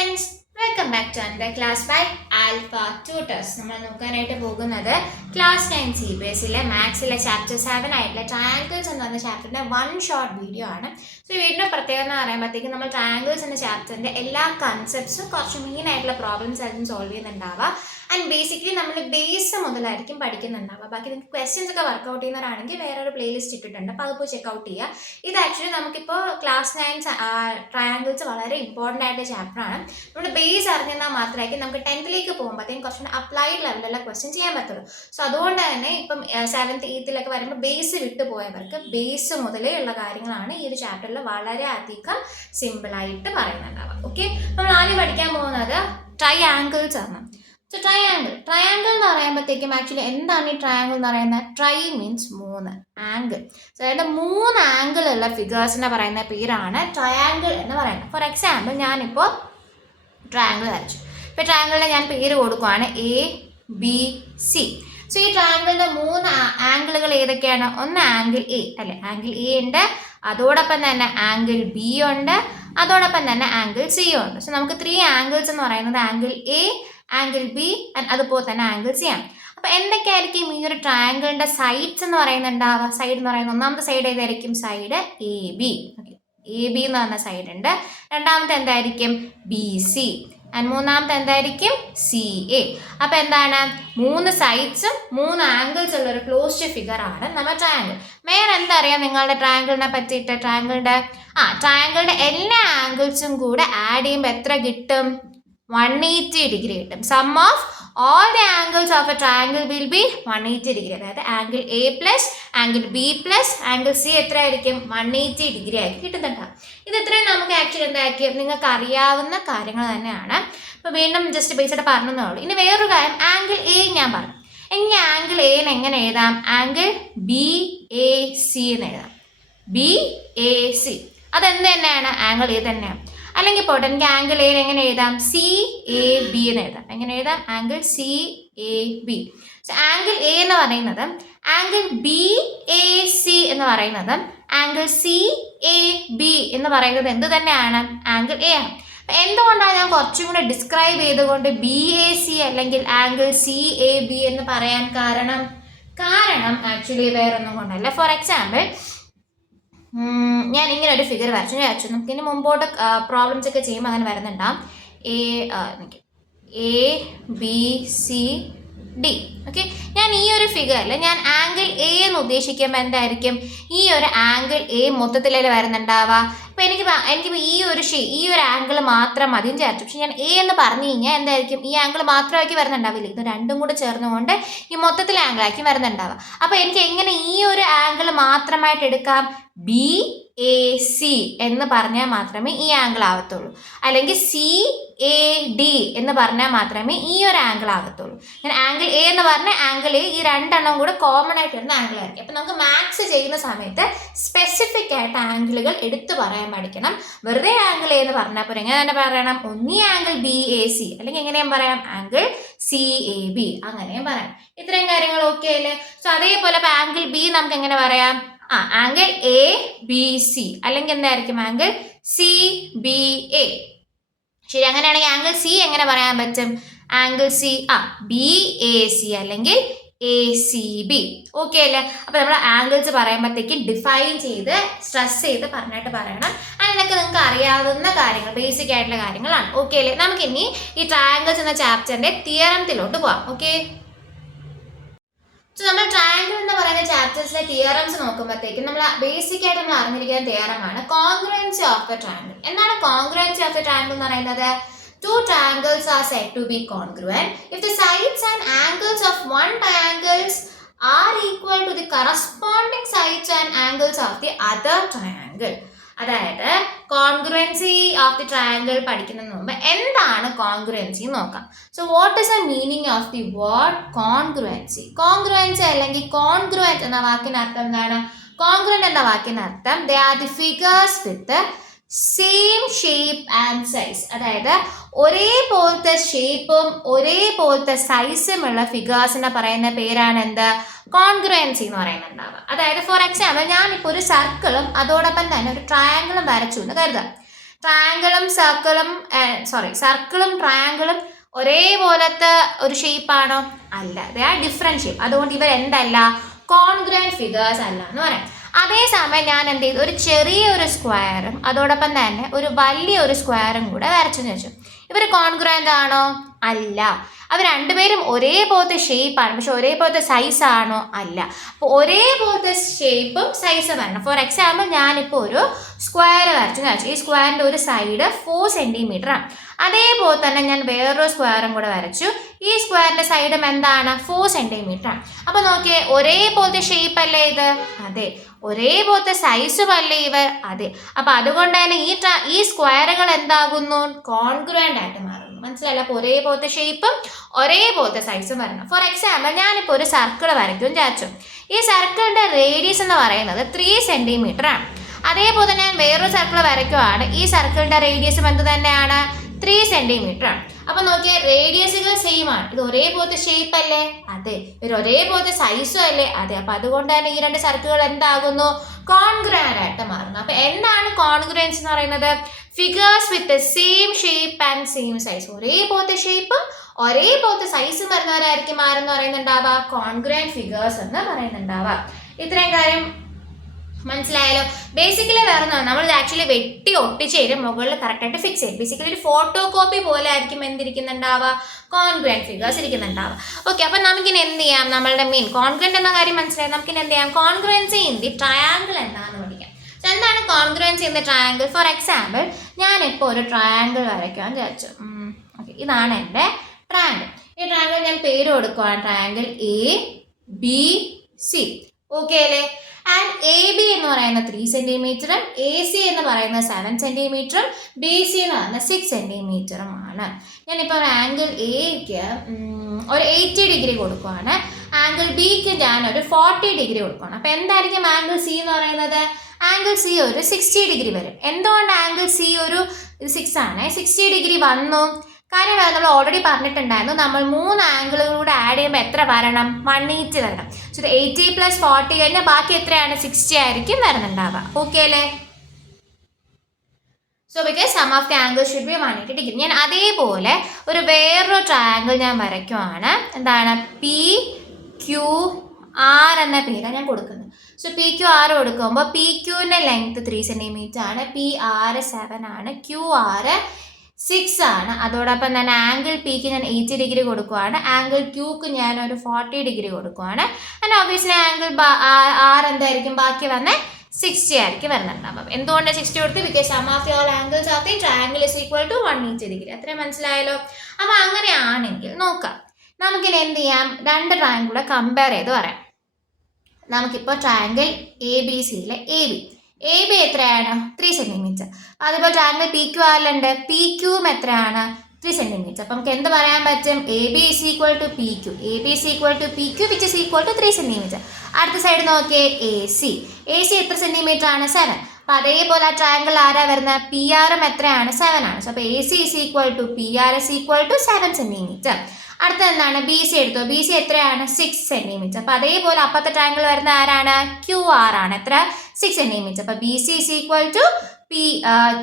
Friends, welcome back to another class by Alpha Tutors. നമ്മൾ നോക്കാനായിട്ട് പോകുന്നത് ക്ലാസ് 9 CBSE മാത്സിലെ ചാപ്റ്റർ 7 ആയിട്ടുള്ള ട്രയാങ്കിൾസ് എന്ന് പറഞ്ഞ ചാപ്റ്ററിൻ്റെ വൺ ഷോർട്ട് വീഡിയോ ആണ്. സോ ഈ വീഡിയോ പ്രത്യേകത എന്ന് പറയുമ്പോഴത്തേക്കും നമ്മൾ ട്രയാങ്കിൾസ് എന്ന ചാപ്റ്ററിൻ്റെ എല്ലാ കൺസെപ്റ്റ്സും കുറച്ച് മെയിൻ ആയിട്ടുള്ള പ്രോബ്ലംസ് ആയിരിക്കും സോൾവ് ചെയ്യുന്നുണ്ടാവുക. ആൻഡ് ബേസിക്കലി നമ്മൾ ബേസ് മുതലായിരിക്കും പഠിക്കുന്നുണ്ടാവുക. ബാക്കി നിങ്ങൾക്ക് ക്വസ്റ്റ്യൻസ് ഒക്കെ വർക്കൗട്ട് ചെയ്യുന്നവരാണെങ്കിൽ വേറൊരു പ്ലേലിസ്റ്റ് ഇട്ടിട്ടുണ്ട്, അപ്പോൾ അത് പോയി ചെക്കൗട്ട് ചെയ്യുക. ഇത് ആക്ച്വലി നമുക്കിപ്പോൾ ക്ലാസ് 9 ട്രയാങ്കിൾസ് വളരെ ഇമ്പോർട്ടൻ്റ് ആയിട്ട് ചാപ്റ്ററാണ്. നമ്മുടെ ബേസ് അറിഞ്ഞാൽ മാത്രമായിരിക്കും നമുക്ക് 10th പോകുമ്പോഴത്തേക്കും കുറച്ചുകൂടി അപ്ലൈഡ് ലെവലിലുള്ള ക്വസ്റ്റ്യൻ ചെയ്യാൻ പറ്റുള്ളൂ. സോ അതുകൊണ്ട് തന്നെ ഇപ്പം 7th 8th വരുമ്പോൾ ബേസ് വിട്ടു പോയവർക്ക് ബേസ് മുതലേ ഉള്ള കാര്യങ്ങളാണ് ഈ ഒരു ചാപ്റ്ററിൽ വളരെ അധികം സിമ്പിളായിട്ട് പറയുന്നുണ്ടാവുക. ഓക്കെ, നമ്മൾ ആദ്യം പഠിക്കാൻ പോകുന്നത് ട്രയാങ്കിൾസ് ആണ്. സോ ട്രയാങ്കിൾ എന്ന് പറയുമ്പോഴത്തേക്കും ആക്ച്വലി എന്താണ് ഈ ട്രയാങ്കിൾ എന്ന് പറയുന്നത്? Try means 3 angle. സോ അതായത് 3 ആംഗിൾ ഉള്ള ഫിഗേഴ്സിനെ പറയുന്ന പേരാണ് ട്രയാങ്കിൾ എന്ന് പറയുന്നത്. ഫോർ എക്സാമ്പിൾ ഞാനിപ്പോൾ ട്രയാങ്കിൾ വരച്ചു. ഇപ്പോൾ ട്രയാങ്കിളിന് ഞാൻ പേര് കൊടുക്കുകയാണ് ABC. സോ ഈ ട്രയാങ്കിളിൻ്റെ 3 ആംഗിളുകൾ ഏതൊക്കെയാണ്? ഒന്ന് ആംഗിൾ എ അല്ലേ, ആംഗിൾ എ ഉണ്ട്, അതോടൊപ്പം തന്നെ ആംഗിൾ ബി ഉണ്ട്, അതോടൊപ്പം തന്നെ ആംഗിൾ സി ഉണ്ട്. സോ നമുക്ക് 3 ആംഗിൾസ് എന്ന് പറയുന്നത് angle A, angle B and അതുപോലെ തന്നെ ആംഗിൾ സി ആണ്. അപ്പോൾ എന്തൊക്കെയായിരിക്കും ഈ ഒരു ട്രയാങ്കിളിൻ്റെ സൈഡ്സ് എന്ന് പറയുന്നുണ്ടാവുക? സൈഡ് എന്ന് പറയുന്നത് ഒന്നാമത്തെ സൈഡ് ഏതായിരിക്കും? Side A B. Okay, A B എന്ന് പറഞ്ഞ സൈഡ് ഉണ്ട്. രണ്ടാമത്തെ എന്തായിരിക്കും? B C. ആൻഡ് മൂന്നാമത്തെ എന്തായിരിക്കും? C A. അപ്പോൾ എന്താണ്? 3 സൈഡ്സും 3 ആംഗിൾസ് ഉള്ള ഒരു ക്ലോസ്ഡ് ഫിഗർ ആണ് നമ്മുടെ ട്രയാങ്കിൾ. വേറെ എന്താ അറിയാം നിങ്ങളുടെ ട്രയാങ്കിളിനെ പറ്റിയിട്ട്? ട്രയാങ്കിളിൻ്റെ എല്ലാ ആംഗിൾസും കൂടെ ആഡ് ചെയ്യുമ്പോൾ എത്ര കിട്ടും? 180 ഡിഗ്രി കിട്ടും. Sum of all the angles of a triangle will be 180 degree. അതായത് angle A plus angle B plus angle C എത്ര ആയിരിക്കും? 180 ഡിഗ്രി ആയിരിക്കും കിട്ടുന്നുണ്ടാവും. ഇത് ഇത്രയും നമുക്ക് ആക്ച്വലി എന്തായിരിക്കും നിങ്ങൾക്ക് അറിയാവുന്ന കാര്യങ്ങൾ തന്നെയാണ്. അപ്പോൾ വീണ്ടും ജസ്റ്റ് ബേസായിട്ട് പറഞ്ഞതേ ഉള്ളൂ. ഇനി വേറൊരു കാര്യം, ആംഗിൾ എ ഞാൻ പറഞ്ഞു. എങ്കിൽ ആംഗിൾ എന് എങ്ങനെ എഴുതാം? ആംഗിൾ ബി എ സി എന്ന് എഴുതാം. ബി എ സി അതെന്ത് തന്നെയാണ്? ആംഗിൾ എ തന്നെയാണ്. അല്ലെങ്കിൽ പോട്ടെ, എനിക്ക് ആംഗിൾ എ എങ്ങനെ എഴുതാം? സി എ ബി എന്ന് എഴുതാം. എങ്ങനെ എഴുതാം? Angle C A B. So angle A എന്ന് പറയുന്നത്, ആംഗിൾ ബി എ സി എന്ന് പറയുന്നത്, ആംഗിൾ സി എ ബി എന്ന് പറയുന്നത് എന്ത് തന്നെയാണ്? ആംഗിൾ എ ആണ്. എന്തുകൊണ്ടാണ് ഞാൻ കുറച്ചും കൂടെ ഡിസ്ക്രൈബ് ചെയ്തുകൊണ്ട് ബി എ സി അല്ലെങ്കിൽ ആംഗിൾ സി എ ബി എന്ന് പറയാൻ കാരണം ആക്ച്വലി വേറൊന്നും കൊണ്ടല്ല. ഫോർ എക്സാമ്പിൾ ഞാൻ ഇങ്ങനെ ഒരു ഫിഗർ വരച്ചു. നമുക്ക് ഇനി മുമ്പോട്ട് പ്രോബ്ലംസ് ഒക്കെ ചെയ്യുമ്പോൾ അങ്ങനെ വരുന്നുണ്ടാവും. A B C D. Okay, ഞാൻ ഈ ഒരു ഫിഗറിൽ ഞാൻ ആംഗിൾ എ എന്ന് ഉദ്ദേശിക്കുമ്പോൾ എന്തായിരിക്കും? ഈ ഒരു ആംഗിൾ എ മൊത്തത്തിലല്ലേ വരുന്നുണ്ടാവുക. അപ്പോൾ എനിക്കിപ്പോൾ ഈ ഒരു ആംഗിൾ മാത്രം മതിയും ചേർച്ചു. പക്ഷെ ഞാൻ എ എന്ന് പറഞ്ഞു കഴിഞ്ഞാൽ എന്തായിരിക്കും? ഈ ആംഗിൾ മാത്രമാക്കി വരുന്നുണ്ടാവില്ല, ഇത് രണ്ടും കൂടെ ചേർന്നുകൊണ്ട് ഈ മൊത്തത്തിലെ ആംഗിളാക്കി വരുന്നുണ്ടാവുക. അപ്പോൾ എനിക്ക് എങ്ങനെ ഈ ഒരു ആംഗിൾ മാത്രമായിട്ട് എടുക്കാം? ബി എ സി എന്ന് പറഞ്ഞാൽ മാത്രമേ ഈ ആംഗിൾ ആവത്തുള്ളൂ, അല്ലെങ്കിൽ സി എ ഡി എന്ന് പറഞ്ഞാൽ മാത്രമേ ഈ ഒരു ആംഗിൾ ആകത്തുള്ളൂ. ഞാൻ ആംഗിൾ എ എന്ന് പറഞ്ഞ ആംഗിൾ എ, ഈ രണ്ടെണ്ണം കൂടെ കോമൺ ആയിട്ട് വരുന്ന ആംഗിൾ ആയിരിക്കും. അപ്പം നമുക്ക് മാത്സ് ചെയ്യുന്ന സമയത്ത് സ്പെസിഫിക് ആയിട്ട് ആംഗിളുകൾ എടുത്തു പറയാൻ പഠിക്കണം. വെറുതെ ആംഗിൾ എ എന്ന് പറഞ്ഞാൽ പോലും എങ്ങനെ തന്നെ പറയണം? ഒന്നീ ആംഗിൾ ബി എ സി, അല്ലെങ്കിൽ എങ്ങനെയും പറയാം? ആംഗിൾ സി എ ബി, അങ്ങനെയും പറയാം. ഇത്രയും കാര്യങ്ങൾ ഓക്കെ അല്ലേ? സോ അതേപോലെ ഇപ്പോൾ ആംഗിൾ ബി നമുക്ക് എങ്ങനെ പറയാം? ആംഗിൾ എ ബി സി, അല്ലെങ്കിൽ എന്തായിരിക്കും? Angle C B A. ശരി, അങ്ങനെയാണെങ്കിൽ ആംഗിൾ സി എങ്ങനെ പറയാൻ പറ്റും? Angle C B A C അല്ലെങ്കിൽ എ സി ബി. ഓക്കെ അല്ലേ? അപ്പോൾ നമ്മൾ ആംഗിൾസ് പറയുമ്പോഴത്തേക്ക് ഡിഫൈൻ ചെയ്ത് സ്ട്രെസ് ചെയ്ത് പറഞ്ഞിട്ട് പറയണം. അതിനൊക്കെ നിങ്ങൾക്ക് അറിയാവുന്ന കാര്യങ്ങൾ, ബേസിക് ആയിട്ടുള്ള കാര്യങ്ങളാണ്. ഓക്കെ അല്ലേ? നമുക്കിനി ഈ ട്രയാങ്കിൾസ് എന്ന ചാപ്റ്ററിൻ്റെ തിയറത്തിലോട്ട് പോവാം. ഓക്കെ, സോ നമ്മൾ ട്രയാങ്കിൾ എന്ന് പറയുന്ന ചാപ്റ്റേഴ്സിലെ തിയറംസ് നോക്കുമ്പോഴത്തേക്കും നമ്മൾ ബേസിക് ആയിട്ട് നമ്മൾ അറിഞ്ഞിരിക്കുന്ന തിയറമാണ് കോൺഗ്രുവൻസി ഓഫ് എ ട്രയാങ്കിൾ. എന്താണ് കോൺഗ്രുവൻസി ഓഫ് എ ട്രയാങ്കിൾ എന്ന് പറയുന്നത്? Two triangles are said to be congruent if the sides and angles of one triangle are equal to the corresponding sides and angles of the other triangle. അതായത് കോൺഗ്രുവൻസി of the triangle പഠിക്കുന്നതിന് മുമ്പ് എന്താണ് congruency നോക്കാം. So what is the meaning of the word congruency? Congruency അല്ലെങ്കിൽ congruent എന്ന വാക്കിന് അർത്ഥം എന്താണ്? കോൺഗ്രുവൻറ്റ് എന്ന വാക്കിന് അർത്ഥം they are the figures with same shape and size. അതായത് ഒരേപോലത്തെ ഷേപ്പും ഒരേപോലത്തെ സൈസും ഉള്ള ഫിഗേഴ്സിനെ പറയുന്ന പേരാണ് എന്ത്? കോൺഗ്രുവൻസി എന്ന് പറയുന്നുണ്ടാവുക. അതായത് ഫോർ എക്സാമ്പിൾ ഞാനിപ്പോൾ ഒരു സർക്കിളും അതോടൊപ്പം തന്നെ ഒരു ട്രയാങ്കിളും വരച്ചു എന്ന് കരുതാം. ട്രയാങ്കിളും സർക്കിളും ട്രയാങ്കിളും ഒരേപോലത്തെ ഒരു ഷേപ്പാണോ? അല്ല, ദേ ആർ ഡിഫറെൻറ്റ് ഷേപ്പ്. അതുകൊണ്ട് ഇവർ എന്തല്ല, കോൺഗ്രുവൻറ്റ് ഫിഗേഴ്സ് അല്ല എന്ന് പറയാം. അതേസമയം ഞാൻ എന്ത് ചെയ്തു, ഒരു ചെറിയൊരു സ്ക്വയറും അതോടൊപ്പം തന്നെ ഒരു വലിയൊരു സ്ക്വയറും കൂടെ വരച്ചെന്ന് വെച്ചു. ഇവർ കോൺഗ്രുവൻ്റ് ആണോ? അല്ല. അവർ രണ്ടുപേരും ഒരേപോലത്തെ ഷേപ്പാണ്, പക്ഷെ ഒരേപോലത്തെ സൈസ് ആണോ? അല്ല. അപ്പോൾ ഒരേപോലത്തെ ഷേപ്പും സൈസും വരണം. ഫോർ എക്സാമ്പിൾ ഞാനിപ്പോൾ ഒരു സ്ക്വയർ വരച്ചു എന്ന് വെച്ചു. ഈ സ്ക്വയറിൻ്റെ ഒരു സൈഡ് 4 സെൻറ്റിമീറ്റർ ആണ്. അതേപോലെ തന്നെ ഞാൻ വേറൊരു സ്ക്വയറും കൂടെ വരച്ചു. ഈ സ്ക്വയറിൻ്റെ സൈഡും എന്താണ്? 4 സെൻറ്റിമീറ്റർ ആണ്. അപ്പോൾ നോക്കിയേ, ഒരേപോലത്തെ ഷേപ്പ് അല്ലേ ഇത്? അതെ. ഒരേപോലത്തെ സൈസും അല്ലേ ഇവർ? അതെ. അപ്പോൾ അതുകൊണ്ട് തന്നെ ഈ സ്ക്വയറുകൾ എന്താകുന്നു? കോൺഗ്രുവൻ്റ് ആയിട്ട് മാറുന്നു. മനസ്സിലായില്ല? അപ്പോൾ ഒരേപോലത്തെ ഷേപ്പും ഒരേപോലത്തെ സൈസും വരണം. ഫോർ എക്സാമ്പിൾ ഞാനിപ്പോൾ ഒരു സർക്കിൾ വരയ്ക്കും വിചാരിച്ചു. ഈ സർക്കിളിൻ്റെ റേഡിയസ് എന്ന് പറയുന്നത് 3 സെൻറ്റിമീറ്റർ ആണ്. അതേപോലെ ഞാൻ വേറൊരു സർക്കിൾ വരയ്ക്കുവാണ്. ഈ സർക്കിളിൻ്റെ റേഡിയസും എന്ത് തന്നെയാണ്? 3 സെൻറ്റിമീറ്റർ ആണ്. അപ്പോൾ നോക്കിയാൽ റേഡിയസുകൾ സെയിം ആണ്. ഇത് ഒരേപോലത്തെ ഷേപ്പ് അല്ലേ? അതെ. ഇത് ഒരേപോലത്തെ സൈസും അല്ലേ? അതെ. അപ്പോൾ അതുകൊണ്ട് തന്നെ ഈ രണ്ട് സർക്കിളുകൾ എന്താകുന്നു? കോൺഗ്രുവൻ്റ് ആയിട്ട് മാറുന്നു. അപ്പോൾ എന്താണ് കോൺഗ്രുവൻസ് എന്ന് പറയുന്നത്? Figures with same shape and same size. ഒരേപോലത്തെ ഷേപ്പും ഒരേപോലത്തെ സൈസും വരുന്നവരായിരിക്കും ആരെന്ന് പറയുന്നുണ്ടാവുക? കോൺഗ്രുവൻ്റ് ഫിഗേഴ്സ് എന്ന് പറയുന്നുണ്ടാവുക. ഇത്രയും കാര്യം മനസ്സിലായാലോ? ബേസിക്കലി വേറെ നമ്മൾ ആക്ച്വലി വെട്ടി ഒട്ടിച്ച് തരും, മുകളിൽ കറക്റ്റായിട്ട് ഫിക്സ് ചെയ്യും. ബേസിക്കലി ഒരു ഫോട്ടോ കോപ്പി പോലെ ആയിരിക്കും എന്തിരിക്കുന്നുണ്ടാവുക? കോൺഗ്രുവൻ്റ് ഫിഗേഴ്സ് ഇരിക്കുന്നുണ്ടാവുക. ഓക്കെ, അപ്പം നമുക്കിനി എന്ത് ചെയ്യാം? നമ്മളുടെ മെയിൻ കോൺഗ്രുവൻ്റ് എന്ന കാര്യം മനസ്സിലായി. നമുക്കിനി എന്ത് ചെയ്യാം? കോൺഗ്രുവൻസി ഇൻ ദി ട്രയാങ്കിൾ എന്താണെന്ന് പഠിക്കാം. എന്താണ് congruency in the triangle? For example ഞാനിപ്പോൾ ഒരു ട്രയാങ്കിൾ വരയ്ക്കാൻ വിചാരിച്ചു. ഓക്കെ, ഇതാണ് എൻ്റെ ട്രയാങ്കിൾ. ഈ ട്രയാങ്കിൾ ഞാൻ പേര് കൊടുക്കുവാണ് ട്രയാങ്കിൾ ABC. ഓക്കെ അല്ലേ? ആൻഡ് AB എന്ന് പറയുന്ന 3 സെൻറ്റിമീറ്ററും AC എന്ന് പറയുന്ന 7 സെൻറ്റിമീറ്ററും BC എന്ന് പറയുന്ന 6 സെൻറ്റിമീറ്ററുമാണ്. ഞാനിപ്പോൾ ആംഗിൾ Aക്ക് ഒരു 80 ഡിഗ്രി കൊടുക്കുവാണ്. ആംഗിൾ Bക്ക് ഞാനൊരു 40 ഡിഗ്രി കൊടുക്കുകയാണ്. അപ്പോൾ എന്തായിരിക്കും ആംഗിൾ C എന്ന് പറയുന്നത്? ആംഗിൾ C ഒരു 60 ഡിഗ്രി വരും. എന്തുകൊണ്ട് ആംഗിൾ C ഒരു 6 ആണ്? 60 ഡിഗ്രി വന്നു. കാര്യം നമ്മൾ ഓൾറെഡി പറഞ്ഞിട്ടുണ്ടായിരുന്നു, നമ്മൾ 3 ആംഗിളുകളൂടെ ആഡ് ചെയ്യുമ്പോൾ എത്ര വരണം? 180 വരണം. സോ 80 + 40 കഴിഞ്ഞാൽ ബാക്കി എത്രയാണ്? 60 ആയിരിക്കും വരുന്നുണ്ടാവുക. ഓക്കെ അല്ലേ? So because sum of the angle should be 180 degree. ഞാൻ അതേപോലെ ഒരു വേറൊരു ട്രയാങ്കിൾ ഞാൻ വരയ്ക്കുവാണ്. എന്താണ്? PQR എന്ന പേരാണ് ഞാൻ കൊടുക്കുന്നത്. സോ PQR കൊടുക്കുമ്പോൾ PQൻ്റെ ലെങ്ത് 3 സെൻറ്റിമീറ്റർ ആണ്, PR 7 ആണ്, QR 6 ആണ്. അതോടൊപ്പം തന്നെ ആംഗിൾ Pക്ക് ഞാൻ 80 ഡിഗ്രി കൊടുക്കുവാണ്. ആംഗിൾ Qക്ക് ഞാൻ ഒരു 40 ഡിഗ്രി കൊടുക്കുവാണ്. ആൻഡ് ഒബ്വിയസ്ലി ആംഗിൾ R എന്തായിരിക്കും? ബാക്കി വന്ന് 60 ആയിരിക്കും വരുന്നുണ്ടാവും. എന്തുകൊണ്ട് 60 കൊടുത്ത്? Because sum of the all angles of the triangle is equal to 180 degree. അത്രയും മനസ്സിലായല്ലോ? അപ്പോൾ അങ്ങനെയാണെങ്കിൽ നോക്കാം, നമുക്കിനി എന്ത് ചെയ്യാം? രണ്ട് ട്രയാങ്കിൾ കൂടെ കമ്പയർ ചെയ്ത് പറയാം. നമുക്കിപ്പോൾ ട്രയാങ്കിൾ ABCയിലെ AB എത്രയാണ്? 3 സെൻറ്റിമീറ്റർ. അതുപോലെ ട്രയാങ്കിൾ PQRലുണ്ട്, PQവും എത്രയാണ്? 3 സെൻറ്റിമീറ്റർ. അപ്പം നമുക്ക് എന്ത് പറയാൻ പറ്റും? AB is equal to PQ. AB is equal to PQ which is equal to 3 centimetre. അടുത്ത സൈഡ് നോക്കിയേ, AC എത്ര സെൻറ്റിമീറ്റർ ആണ്? 7. അപ്പോൾ അതേപോലെ ആ ട്രയാങ്കിൾ ആരാ വരുന്നത്? PRും എത്രയാണ്? 7 ആണ്. സോ അപ്പോൾ AC is equal to PR is equal to 7 centimetre. അടുത്ത എന്താണ്? BC എടുത്തോ. BC എത്രയാണ്? 6 സെൻറ്റിമീറ്റർ. അപ്പോൾ അതേപോലെ അപ്പുറത്തെ ട്രയാങ്കിൾ വരുന്ന ആരാണ്? QR ആണ്. എത്ര? 6 സെൻറ്റിമീറ്റർ. അപ്പോൾ BC is equal to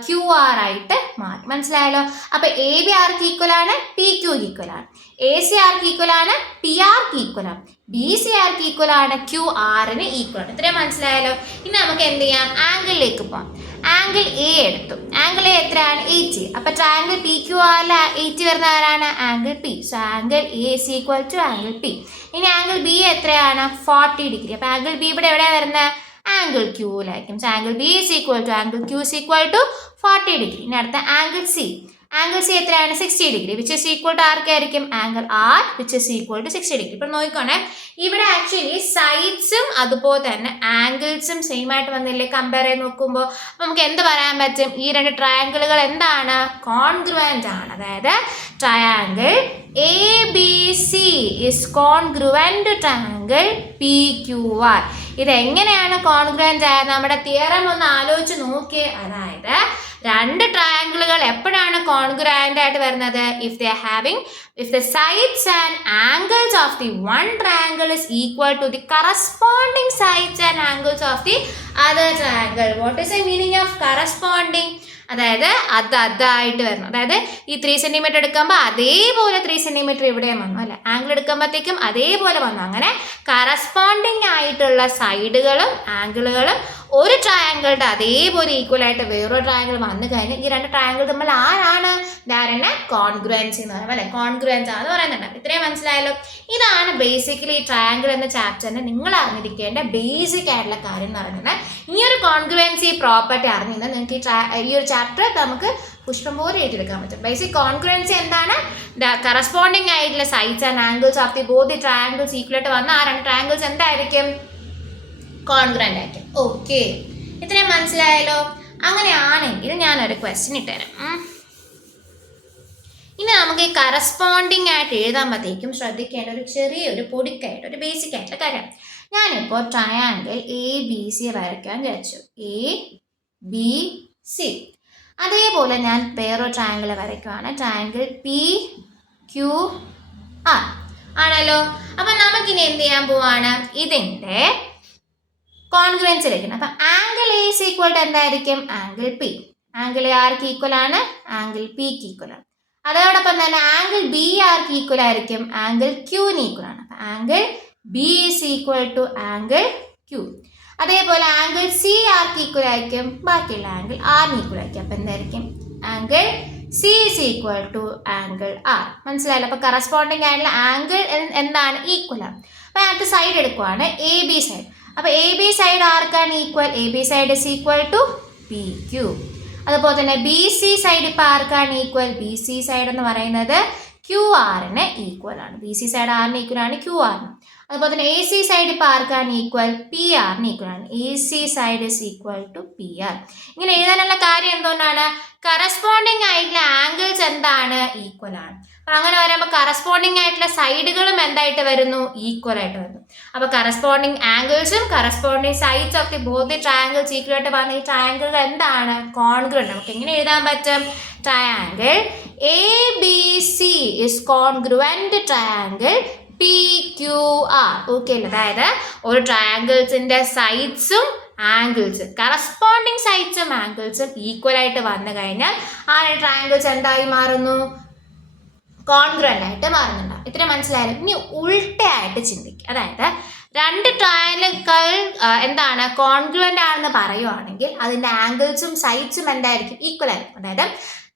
QR ആയിട്ട് മാറി. മനസ്സിലായല്ലോ? അപ്പോൾ AB ആർക്ക് ഈക്വൽ ആണ്? PQക്ക് ഈക്വൽ ആണ്. AC ആർക്ക് ഈക്വൽ ആണ്? PRക്ക് ഈക്വൽ ആണ്. BC ആർക്ക് ഈക്വൽ ആണ്? QRന് ഈക്വൽ ആണ്. ഇത്രയും മനസ്സിലായല്ലോ? ഇനി നമുക്ക് എന്ത് ചെയ്യാം? ആംഗിളിലേക്ക് പോകാം. ആംഗിൾ A എടുത്തു. ആംഗിൾ A എത്രയാണ്? 80. അപ്പോൾ ട്രയാങ്കിൾ PQRൽ 80 വരുന്ന ആരാണ്? Angle P. So angle A is equal to angle P. ഇനി ആംഗിൾ B എത്രയാണ്? 40 ഡിഗ്രി. അപ്പോൾ ആംഗിൾ B ഇവിടെ എവിടെയാണ് വരുന്നത്? ആംഗിൾ Qലായിരിക്കും. So angle B is equal to angle Q is equal to 40 degree. ഇനി അടുത്ത ആംഗിൾ C. ആംഗിൾ C എത്രയാണ്? 60 degree which is equal to ആർക്കായിരിക്കും? Angle R which is equal to 60 degree. ഇപ്പോൾ നോക്കിക്കോണേ, ഇവിടെ ആക്ച്വലി സൈഡ്സും അതുപോലെ തന്നെ ആംഗിൾസും സെയിം ആയിട്ട് വന്നില്ലേ കമ്പയർ ചെയ്ത് നോക്കുമ്പോൾ? അപ്പോൾ നമുക്ക് എന്ത് പറയാൻ പറ്റും? ഈ രണ്ട് ട്രയാങ്കിളുകൾ എന്താണ്? കോൺഗ്രുവൻ്റ് ആണ്. അതായത് triangle ABC is congruent to triangle PQR. ഇതെങ്ങനെയാണ് കോൺഗ്രുവൻ്റ് ആയത്? നമ്മുടെ തിയറം ഒന്ന് ആലോചിച്ച് നോക്കിയേ. അതായത് രണ്ട് ട്രയാങ്കിളുകൾ എപ്പോഴാണ് കോൺഗ്രുവൻ്റ് ആയിട്ട് വരുന്നത്? if the sides and angles of the one triangle is equal to the corresponding sides and angles of the other triangle. What is the meaning of corresponding? അതായത് അതായിട്ട് വരണം. അതായത് ഈ 3 സെന്റിമീറ്റർ എടുക്കുമ്പോൾ അതേപോലെ 3 സെന്റിമീറ്റർ ഇവിടെയും വന്നു അല്ലെ, ആംഗിൾ എടുക്കുമ്പോഴത്തേക്കും അതേപോലെ വന്നു. അങ്ങനെ കറസ്പോണ്ടിങ് ആയിട്ടുള്ള സൈഡുകളും ആംഗിളുകളും ഒരു ട്രയാങ്കിളുടെ അതേപോലെ ഈക്വൽ ആയിട്ട് വേറൊരു ട്രയാങ്കിൾ വന്നു കഴിഞ്ഞാൽ ഈ രണ്ട് ട്രയാങ്കിൾ തമ്മിൽ ആരാണ് ധാരണ കോൺഗ്രുവൻസി എന്ന് പറയുമ്പോൾ അല്ലെ, കോൺഗ്രുവൻസ് ആണെന്ന് പറയുന്നുണ്ട്. ഇത്രയും മനസ്സിലായല്ലോ. ഇതാണ് ബേസിക്കലി ട്രയാങ്കിൾ എന്ന ചാപ്റ്ററിന് നിങ്ങൾ അറിഞ്ഞിരിക്കേണ്ട ബേസിക് ആയിട്ടുള്ള കാര്യം എന്ന് പറയുന്നത്. ഈ ഒരു കോൺഗ്രുവൻസി പ്രോപ്പർട്ടി അറിഞ്ഞിരുന്നാൽ നിങ്ങൾക്ക് ഈ ഒരു ചാപ്റ്റർ നമുക്ക് പുഷ്പം പോലെ എഴുതിയെടുക്കാൻ പറ്റും. ബേസിക് കോൺഗ്രുവൻസി എന്താണ്? കറസ്പോണ്ടിങ് ആയിട്ടുള്ള sides and angles of the both the triangles equal ആയിട്ട് വന്ന ആ രണ്ട് ട്രയാങ്കിൾസ് എന്തായിരിക്കും? കോൺഗ്രുവൻ്റ് ആയിരിക്കും. ഓക്കെ, ഇത്രയും മനസ്സിലായല്ലോ. അങ്ങനെയാണെങ്കിൽ ഞാനൊരു ക്വസ്റ്റ്യൻ ഇട്ടുതരാം. ഇനി നമുക്ക് ഈ കറസ്പോണ്ടിങ് ആയിട്ട് എഴുതാകുമ്പോഴത്തേക്കും ശ്രദ്ധിക്കേണ്ട ഒരു ചെറിയൊരു പൊടിക്കായിട്ട് ഒരു ബേസിക് ആയിട്ടുള്ള കാര്യം. ഞാനിപ്പോൾ ട്രയാങ്കിൾ ABC വരയ്ക്കാൻ വിചാരിച്ചു. ABC. അതേപോലെ ഞാൻ വേറൊരു ട്രയാങ്കിൾ വരയ്ക്കുവാണ്. ട്രയാങ്കിൾ PQR ആണല്ലോ. അപ്പം നമുക്കിനി എന്ത് ചെയ്യാൻ പോവാണ്? ഇതിൻ്റെ കോൺഗ്രുവൻസ് എടുക്കണം. അപ്പം angle A is equal to എന്തായിരിക്കും? Angle P. ആംഗിൾ A ആർക്ക് ഈക്വൽ ആണ്? ആംഗിൾ Pക്ക് ഈക്വൽ ആണ്. അതോടൊപ്പം തന്നെ ആംഗിൾ B ആർക്ക് ഈക്വൽ ആയിരിക്കും? ആംഗിൾ Qന് ഈക്വൽ ആണ്. അപ്പം angle B is equal to angle Q. അതേപോലെ ആംഗിൾ C ആർക്ക് ഈക്വൽ ആയിരിക്കും? ബാക്കിയുള്ള ആംഗിൾ Rന് ഈക്വൽ ആയിരിക്കും. അപ്പം എന്തായിരിക്കും? Angle C is equal to angle R. മനസ്സിലായല്ലോ. അപ്പോൾ കറസ്പോണ്ടിങ് ആയിട്ടുള്ള ആംഗിൾ എന്താണ്? ഈക്വൽ ആണ്. അപ്പം അടുത്ത സൈഡ് എടുക്കുവാണ്, AB സൈഡ്. അപ്പോൾ AB സൈഡ് ആർക്കാണ് equal? AB side is equal to PQ. അതുപോലെ തന്നെ BC സൈഡ് ഇപ്പോൾ ആർക്കാണ് ഈക്വൽ? BC സൈഡ് എന്ന് പറയുന്നത് QR-ന് ഈക്വൽ ആണ്. BC സൈഡ് ആറിന് ഈക്വൽ ആണ് QR-ന്. അതുപോലെ തന്നെ AC സൈഡ് ഇപ്പോൾ ആർക്കാണ് ഈക്വൽ? PR-ന് ഈക്വൽ ആണ്. AC side is equal to PR. ഇങ്ങനെ എഴുതാനുള്ള കാര്യം എന്തുകൊണ്ടാണ്? കറസ്പോണ്ടിങ് ആയിട്ടുള്ള ആംഗിൾസ് എന്താണ്? ഈക്വൽ ആണ്. അപ്പം അങ്ങനെ വരുമ്പോൾ കറസ്പോണ്ടിങ് ആയിട്ടുള്ള സൈഡുകളും എന്തായിട്ട് വരുന്നു? ഈക്വൽ ആയിട്ട് വരുന്നു. അപ്പോൾ കറസ്പോണ്ടിങ് ആംഗിൾസും corresponding sides of the both the triangles equal ആയിട്ട് വന്ന ഈ ട്രയാങ്കിളുകൾ എന്താണ്? കോൺഗ്രുവൻ്റ്. നമുക്ക് എങ്ങനെ എഴുതാൻ പറ്റും? Triangle ABC is congruent triangle PQR. Okay അല്ലേ? അതായത് ഒരു ട്രയാങ്കിൾസിൻ്റെ സൈഡ്സും ആംഗിൾസും കറസ്പോണ്ടിങ് സൈഡ്സും ആംഗിൾസും ഈക്വൽ ആയിട്ട് വന്നു കഴിഞ്ഞാൽ ആ ട്രയാങ്കിൾസ് എന്തായി മാറുന്നു? കോൺഗ്രുവൻ്റ് ആയിട്ട് മാറുന്നുണ്ടാവും. ഇത്ര മനസ്സിലായാലും. ഇനി ഉൾട്ടയായിട്ട് ചിന്തിക്കുക. അതായത് രണ്ട് ട്രയാങ്കിളുകൾ എന്താണ്? കോൺഗ്രുവൻ്റ് ആണെന്ന് പറയുവാണെങ്കിൽ അതിൻ്റെ ആംഗിൾസും സൈഡ്സും എന്തായിരിക്കും? ഈക്വൽ ആയിരിക്കും. അതായത്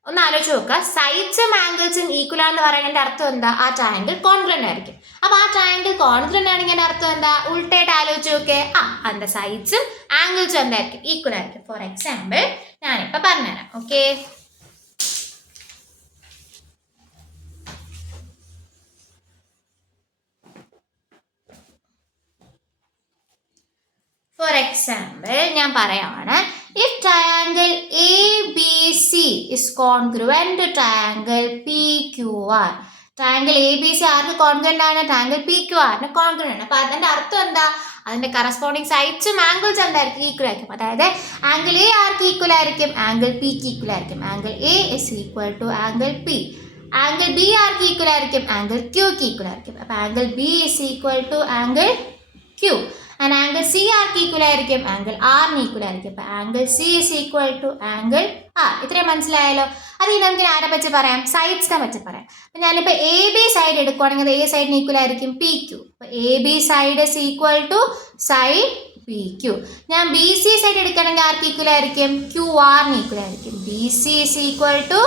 ഒന്ന് ആലോചിച്ച് നോക്കുക, സൈഡ്സും ആംഗിൾസും ഈക്വൽ ആണെന്ന് പറയുന്നതിൻ്റെ അർത്ഥം എന്താ? ആ ട്രയാങ്കിൾ കോൺഗ്രുവൻ്റ് ആയിരിക്കും. അപ്പോൾ ആ ട്രയാങ്കിൾ കോൺഗ്രുവൻ്റ് ആണെങ്കിൽ അതിൻ്റെ അർത്ഥം എന്താ? ഉൾട്ടയായിട്ട് ആലോചിച്ച് നോക്കേ. അതിൻ്റെ സൈഡ്സും ആംഗിൾസും എന്തായിരിക്കും? ഈക്വൽ ആയിരിക്കും. ഫോർ എക്സാമ്പിൾ ഞാനിപ്പോൾ പറഞ്ഞുതരാം. ഓക്കെ, ഫോർ എക്സാമ്പിൾ ഞാൻ പറയുകയാണ്, if triangle ABC is congruent to triangle PQR. Triangle ABC ആർക്ക് കോൺഗ്രുവൻ്റ് ആണ്? ട്രയാങ്കിൾ PQRന് കോൺഗ്രുവൻ്റ് ആണ്. അപ്പോൾ അതിൻ്റെ അർത്ഥം എന്താ? അതിൻ്റെ കറസ്പോണ്ടിങ് സൈഡ്സും ആംഗിൾസ് എന്തായിരിക്കും? ഈക്വൽ ആയിരിക്കും. അതായത് ആംഗിൾ A ആർക്ക് ഈക്വൽ ആയിരിക്കും? ആംഗിൾ Pക്ക് ഈക്വൽ ആയിരിക്കും. Angle A is equal to angle P. Angle B ആർക്ക് ഈക്വൽ ആയിരിക്കും? ആംഗിൾ Qക്ക് ഈക്വൽ ആയിരിക്കും. അപ്പോൾ angle B is equal to angle Q. And angle C ആർക്ക് ഈക്വൽ ആയിരിക്കും? ആംഗിൾ Rന് ഈക്വൽ ആയിരിക്കും. അപ്പോൾ angle C is equal to angle R. ഇത്രയും മനസ്സിലായല്ലോ. അത് നമുക്ക് ആരെ പറ്റി പറയാം? സൈഡ്സിനെ പറ്റി പറയാം. അപ്പം ഞാനിപ്പോൾ AB സൈഡ് എടുക്കുവാണെങ്കിൽ അത് A സൈഡിന് ഈക്വൽ ആയിരിക്കും PQ. അപ്പോൾ AB side is equal to side PQ. ഞാൻ BC സൈഡ് എടുക്കുകയാണെങ്കിൽ ആർക്ക് ഈക്വൽ ആയിരിക്കും? QRന് ഈക്വൽ ആയിരിക്കും. BC is equal to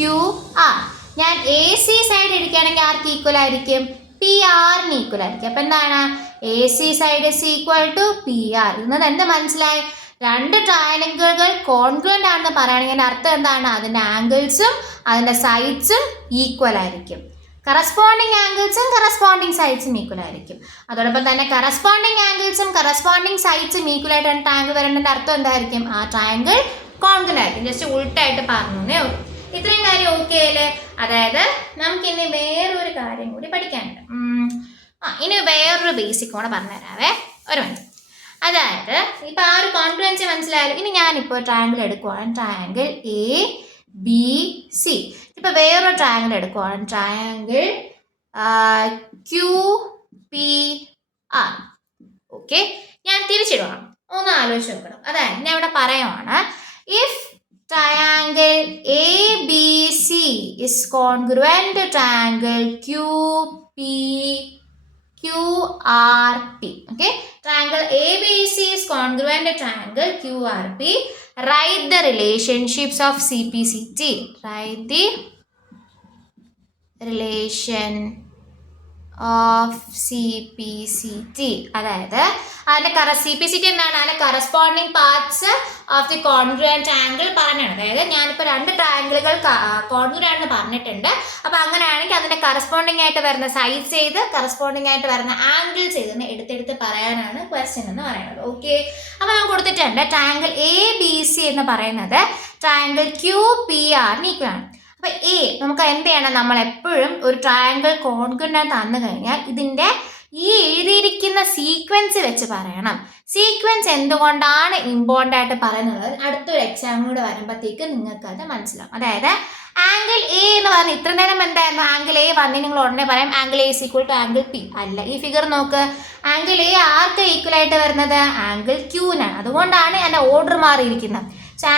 QR. ഞാൻ AC സൈഡ് എടുക്കുകയാണെങ്കിൽ ആർക്ക് ഈക്വൽ ആയിരിക്കും? PR-ന് ഈക്വൽ ആയിരിക്കും. അപ്പം എന്താണ്? AC side is equal to PR. ഇന്നത് എന്ത് മനസ്സിലായി? രണ്ട് ട്രയാങ്കിളുകൾ കോൺഗ്രുവൻ്റ് ആണെന്ന് പറയുകയാണെങ്കിൽ അതിൻ്റെ അർത്ഥം എന്താണ്? അതിൻ്റെ ആംഗിൾസും അതിൻ്റെ സൈഡ്സും ഈക്വൽ ആയിരിക്കും. കറസ്പോണ്ടിങ് ആംഗിൾസും കറസ്പോണ്ടിങ് സൈഡ്സും ഈക്വൽ ആയിരിക്കും. അതോടൊപ്പം തന്നെ കറസ്പോണ്ടിങ് ആംഗിൾസും കറസ്പോണ്ടിങ് സൈഡ്സും ഈക്വൽ ആയിട്ട് ട്രയാങ്കിൾ വരേണ്ടതിൻ്റെ അർത്ഥം എന്തായിരിക്കും? ആ ട്രയാങ്കിൾ കോൺഗ്രുവൻ്റ് ആയിരിക്കും. ജസ്റ്റ് ഉൾട്ടായിട്ട് പറഞ്ഞേ ഉള്ളൂ. ഇത്രയും കാര്യം ഓക്കെ അല്ലേ? അതായത് നമുക്കിനി വേറൊരു കാര്യം കൂടി പഠിക്കാനുണ്ട്. ഇനി വേറൊരു ബേസിക് കൂടെ പറഞ്ഞുതരാവേ. ഒരു മിനിറ്റ്. അതായത് ഇപ്പോൾ ആ ഒരു കോൺഗ്രുവൻസി മനസ്സിലായാലും ഇനി ഞാനിപ്പോൾ ട്രയാങ്കിൾ എടുക്കുവാണ്. Triangle ABC. ഇപ്പോൾ വേറൊരു ട്രയാങ്കിൾ എടുക്കുവാണ്. Triangle QPR. ഓക്കെ, ഞാൻ തിരിച്ചിടുവാണ്. ഒന്ന് ആലോചിച്ച് നോക്കണം. അതായത് ഞാൻ ഇവിടെ പറയുവാണ്, if triangle ABC is congruent to triangle QRP. Okay, triangle ABC is congruent to triangle QRP. Write the relationships of CPCT. Write the relation of CPCT. അതായത് അതിൻ്റെ CPCT എന്താണ്? അതിൻ്റെ corresponding parts of the congruent angle പറഞ്ഞാണ്. അതായത് ഞാനിപ്പോൾ 2 ട്രയാങ്കിളുകൾ congruent ആണെന്ന് പറഞ്ഞിട്ടുണ്ട്. അപ്പോൾ അങ്ങനെയാണെങ്കിൽ അതിൻ്റെ കറസ്പോണ്ടിങ് ആയിട്ട് വരുന്ന സൈഡ്സ് ചെയ്ത് കറസ്പോണ്ടിങ് ആയിട്ട് വരുന്ന ആംഗിൾ ചെയ്തെന്ന് എടുത്തെടുത്ത് പറയാനാണ് ക്വസ്റ്റ്യൻ എന്ന് പറയുന്നത്. ഓക്കെ, അപ്പോൾ ഞാൻ കൊടുത്തിട്ടുണ്ട് ട്രയാങ്കിൾ ABC എന്ന് പറയുന്നത് ട്രയാങ്കിൾ QPR ഈക്വലാണ്. അപ്പോൾ നമുക്ക് എന്ത് ചെയ്യണം? നമ്മൾ എപ്പോഴും ഒരു ട്രയാങ്കിൾ കോൺഗ്രുവൻ്റ് തന്നു കഴിഞ്ഞാൽ ഇതിൻ്റെ ഈ എഴുതിയിരിക്കുന്ന സീക്വൻസ് വെച്ച് പറയണം. സീക്വൻസ് എന്തുകൊണ്ടാണ് ഇമ്പോർട്ടൻ്റ് ആയിട്ട് പറയുന്നത് അടുത്തൊരു എക്സാം കൂടെ വരുമ്പോഴത്തേക്ക് നിങ്ങൾക്ക് അത് മനസ്സിലാവും. അതായത് ആംഗിൾ എ എന്ന് പറഞ്ഞാൽ ഇത്ര നേരം എന്തായിരുന്നു? ആംഗിൾ എ വന്നി നിങ്ങൾ ഉടനെ പറയും angle A is equal to angle P. അല്ല, ഈ ഫിഗർ നോക്ക്. ആംഗിൾ എ ആർക്ക് ഈക്വൽ ആയിട്ട് വരുന്നത്? ആംഗിൾ ക്യൂനാണ്. അതുകൊണ്ടാണ് എൻ്റെ ഓർഡർ മാറിയിരിക്കുന്നത്.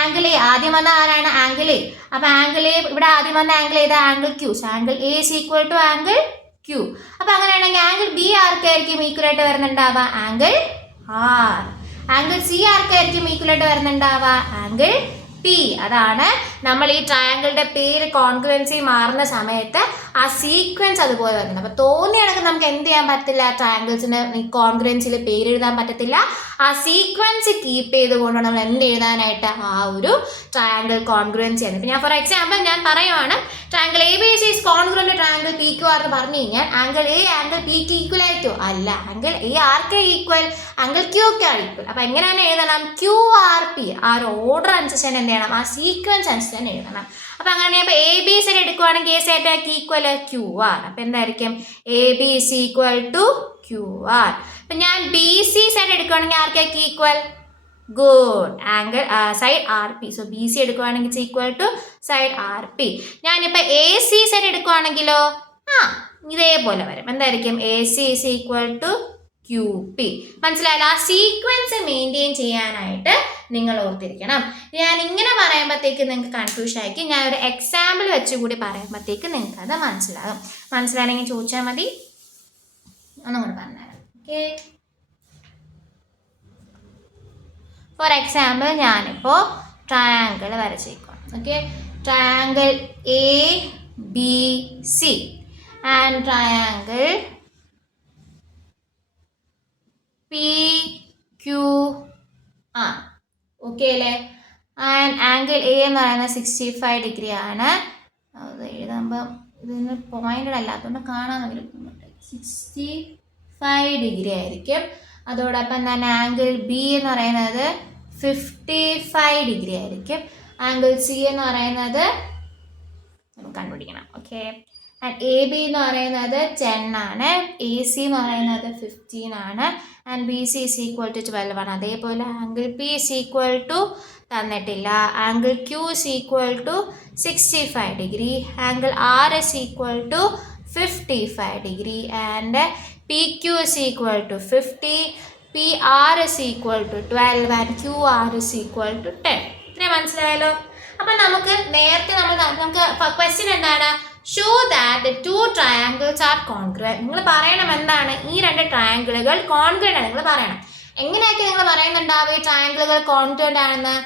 ആംഗിൾ എ ആദ്യം വന്ന ആരാണ്? Angle A. അപ്പോൾ ആംഗിൾ എ ഇവിടെ ആദ്യം വന്ന ആംഗിൾ ഏതാ? Angle Q. Angle A is equal to angle Q. അപ്പോൾ അങ്ങനെയാണെങ്കിൽ ആംഗിൾ ബി ആർക്കായിരിക്കും ഈക്വൽ ആയിട്ട് വരുന്നുണ്ടാവുക? Angle R. ആംഗിൾ സി ആർക്കായിരിക്കും ഈക്വൽ ആയിട്ട് വരുന്നുണ്ടാവുക? Angle P. അതാണ് നമ്മൾ ഈ ട്രയാങ്കിളുടെ പേര് കോൺഗ്രുവൻസി മാറുന്ന സമയത്ത് ആ സീക്വൻസ് അതുപോലെ വരുന്നത്. അപ്പോൾ തോന്നിയാണെങ്കിൽ നമുക്ക് എന്ത് ചെയ്യാൻ പറ്റില്ല? ട്രയാങ്കിൾസിന് കോൺഗ്രുവൻസിയിൽ പേര് എഴുതാൻ പറ്റത്തില്ല. ആ സീക്വൻസ് കീപ്പ് ചെയ്തുകൊണ്ട് നമ്മൾ എന്ത് എഴുതാനായിട്ട് ആ ഒരു ട്രയാങ്കിൾ കോൺഗ്രുവൻസി ആണ്. ഇപ്പം ഞാൻ ഫോർ എക്സാമ്പിൾ ഞാൻ പറയുവാണ് triangle ABC is congruent to triangle PQR എന്ന് പറഞ്ഞു കഴിഞ്ഞാൽ ആംഗിൾ എ ആംഗിൾ പിക്ക് ഈക്വൽ ആയിട്ടോ? അല്ല, ആംഗിൾ എ ആർക്ക് ഈക്വൽ? ആംഗിൾ ക്യൂക്കാണ് ഈക്വൽ. അപ്പോൾ എങ്ങനെയാണ് എഴുതണം? QRP. ആ ഒരു ഓർഡർ അനുസരിച്ച് തന്നെ എന്ത് ചെയ്യണം? ആ സീക്വൻസ് അനുസരിച്ച് തന്നെ എഴുതണം. അപ്പോൾ അങ്ങനെ ഇപ്പോൾ ABC എടുക്കുവാണെങ്കിൽ എ സെറ്റ് ഈക്വൽ QR. അപ്പോൾ എന്തായിരിക്കും? ABC equal to QR. അപ്പം ഞാൻ BC സൈഡ് എടുക്കുകയാണെങ്കിൽ ആർക്കൊക്കെ equal? Good, angle side RP. So BC എടുക്കുകയാണെങ്കിൽ ഈക്വൽ ടു സൈഡ് RP. ഞാനിപ്പോൾ AC സൈഡ് എടുക്കുകയാണെങ്കിലോ ഇതേപോലെ വരും. എന്തായിരിക്കും? AC is equal to QP. മനസ്സിലായല്ലോ? ആ സീക്വൻസ് മെയിൻറ്റെയിൻ ചെയ്യാനായിട്ട് നിങ്ങൾ ഓർത്തിരിക്കണം. ഞാൻ ഇങ്ങനെ പറയുമ്പോഴത്തേക്ക് നിങ്ങൾക്ക് കൺഫ്യൂഷൻ ആയിരിക്കും. ഞാൻ ഒരു എക്സാമ്പിൾ വെച്ച് കൂടി പറയുമ്പോഴത്തേക്ക് നിങ്ങൾക്ക് അത് മനസ്സിലാകും. മനസ്സിലാണെങ്കിൽ ചോദിച്ചാൽ മതി, ഒന്നും കൂടി പറഞ്ഞുതരാം. ഓക്കെ, ഫോർ എക്സാമ്പിൾ ഞാനിപ്പോൾ ട്രയാങ്കിൾ വരച്ചേക്കാം. Okay, triangle ABC and triangle PQR. Okay അല്ലേ? ആൻഡ് ആംഗിൾ എ എന്ന് പറയുന്നത് 65 ഡിഗ്രി ആണ്. അത് എഴുതുമ്പം ഇതിന് പോയിൻ്റഡ് അല്ലാത്തതുകൊണ്ട് കാണാൻ ബുദ്ധിമുട്ട്. 65 ഡിഗ്രി ആയിരിക്കും. അതോടൊപ്പം തന്നെ ആംഗിൾ ബി എന്ന് പറയുന്നത് 55 ഡിഗ്രി ആയിരിക്കും. ആംഗിൾ സി എന്ന് പറയുന്നത് നമുക്ക് കണ്ടുപിടിക്കണം. ഓക്കെ, ആൻഡ് AB എന്ന് പറയുന്നത് 10 ആണ്. AC എന്ന് പറയുന്നത് 15 ആണ്. And BC is equal to 12 ആണ്. അതേപോലെ angle P is equal to തന്നിട്ടില്ല. Angle Q is equal to 65 degree. Angle R is equal to 55 degree. And PQ is equal to 50. PR is equal to 12. And QR is equal to 10. ഇത്രയും മനസ്സിലായല്ലോ? അപ്പം നമുക്ക് നേരത്തെ നമുക്ക് question എന്താണ്? Show that the 2 triangles are congruent. നിങ്ങൾ പറയണം എന്താണ്? ഈ 2 ട്രയാങ്കിളുകൾ കോൺഗ്രുവൻ്റ് ആണ്. നിങ്ങൾ പറയണം. എങ്ങനെയൊക്കെ നിങ്ങൾ പറയുന്നുണ്ടാവും ഈ ട്രയാങ്കിളുകൾ കോൺഗ്രുവൻ്റ് ആണെന്ന്?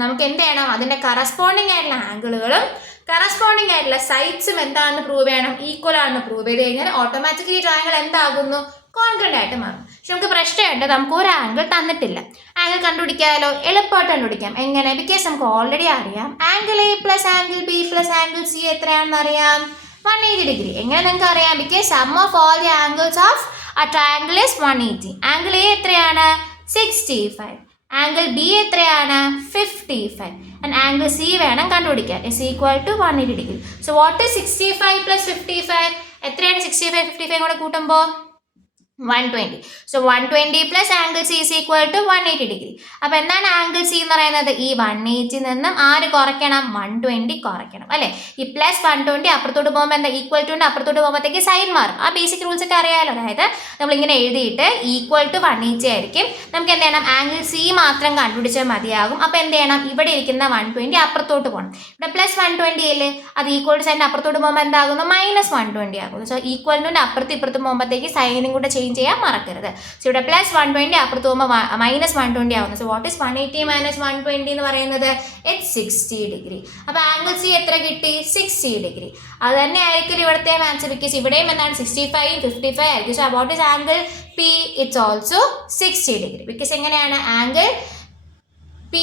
നമുക്ക് എന്ത് ചെയ്യണം? അതിൻ്റെ കറസ്പോണ്ടിങ് ആയിട്ടുള്ള ആംഗിളുകളും കറസ്പോണ്ടിങ് ആയിട്ടുള്ള സൈഡ്സും എന്താണെന്ന് പ്രൂവ് ചെയ്യണം? ഈക്വൽ ആണെന്ന് പ്രൂവ് ചെയ്ത് കഴിഞ്ഞാൽ ഓട്ടോമാറ്റിക്കലി ട്രയാങ്കിൾ എന്താകുന്നു? കോൺഗ്രുവൻ്റ് ആയിട്ട് മാറും. പക്ഷെ നമുക്ക് പ്രശ്നമുണ്ട്, നമുക്ക് ഒരു ആംഗിൾ തന്നിട്ടില്ല. ആംഗിൾ കണ്ടുപിടിക്കാമല്ലോ, എളുപ്പമായിട്ട് കണ്ടുപിടിക്കാം. എങ്ങനെ? ബിക്കോസ് നമുക്ക് ഓൾറെഡി അറിയാം angle A plus angle B plus angle C എത്രയാണെന്ന് അറിയാം? 180 ഡിഗ്രി. എങ്ങനെ നിങ്ങൾക്ക് അറിയാം? Because sum of all the angles of a triangle is 180. Angle A എത്രയാണ്? 65. ആംഗിൾ ബി എത്രയാണ്? 55. ആൻഡ് ആംഗിൾ സി വേണം കണ്ടുപിടിക്കാൻ. Is equal to 180 degree. So what is 65 plus 55? എത്രയാണ് 65 55 കൂടെ കൂട്ടുമ്പോൾ? 120. So 120 plus angle C is equal to 180 degree. അപ്പോൾ എന്താണ് angle C എന്ന് പറയുന്നത്? ഈ 180 നിന്നും ആര് കുറയ്ക്കണം? 120 കുറയ്ക്കണം അല്ലേ? ഈ പ്ലസ് 120 അപ്പുറത്തോട്ട് പോകുമ്പോൾ എന്താ ഈക്വൽ ടു അപ്പുറത്തോട്ട് പോകുമ്പോഴത്തേക്ക് സൈൻ മാറും. ആ ബേസിക് റൂൾസ് ഒക്കെ അറിയാമല്ലോ. അതായത് നമ്മളിങ്ങനെ എഴുതിയിട്ട് ഈക്വൽ ടു 180 ആയിരിക്കും. നമുക്ക് എന്ത് ചെയ്യണം? ആംഗിൾ സി മാത്രം കണ്ടുപിടിച്ചാൽ മതിയാകും. അപ്പോൾ എന്ത് ചെയ്യണം? ഇവിടെ ഇരിക്കുന്ന 120 അപ്പുറത്തോട്ട് പോകണം. ഇവിടെ പ്ലസ് 120 അല്ലേ, അത് ഈക്വൽ ടു സൈൻ അപ്പുറത്തോട്ട് പോകുമ്പോൾ എന്താകുന്നു? മൈനസ് 120 ആകുന്നു. സോ ഈക്വൽ ടു അപ്പുറത്ത് ഇപ്പുറത്ത് പോകുമ്പോഴത്തേക്ക് സൈനും കൂടെ ചെയ്യാൻ മറക്കരുത്. സോ ഇവിടെ പ്ലസ് 120 അപ്പുറത്ത് പോകുമ്പോൾ മൈനസ് 120 ആവുന്നു. സോ വാട്ട് ഇസ് 180 മൈനസ് 120 എന്ന് പറയുന്നത്? It's 60 degree. അപ്പോൾ ആംഗിൾ സി എത്ര കിട്ടി? 60 ഡിഗ്രി. അത് തന്നെ ആയിരിക്കും ഇവിടുത്തെ ആൻസർ. ബിക്കോസ് ഇവിടെയും എന്താണ് 65 55 ആയിരിക്കും. So what is angle P? It's also 60 degree. Because എങ്ങനെയാണ്? ആംഗിൾ P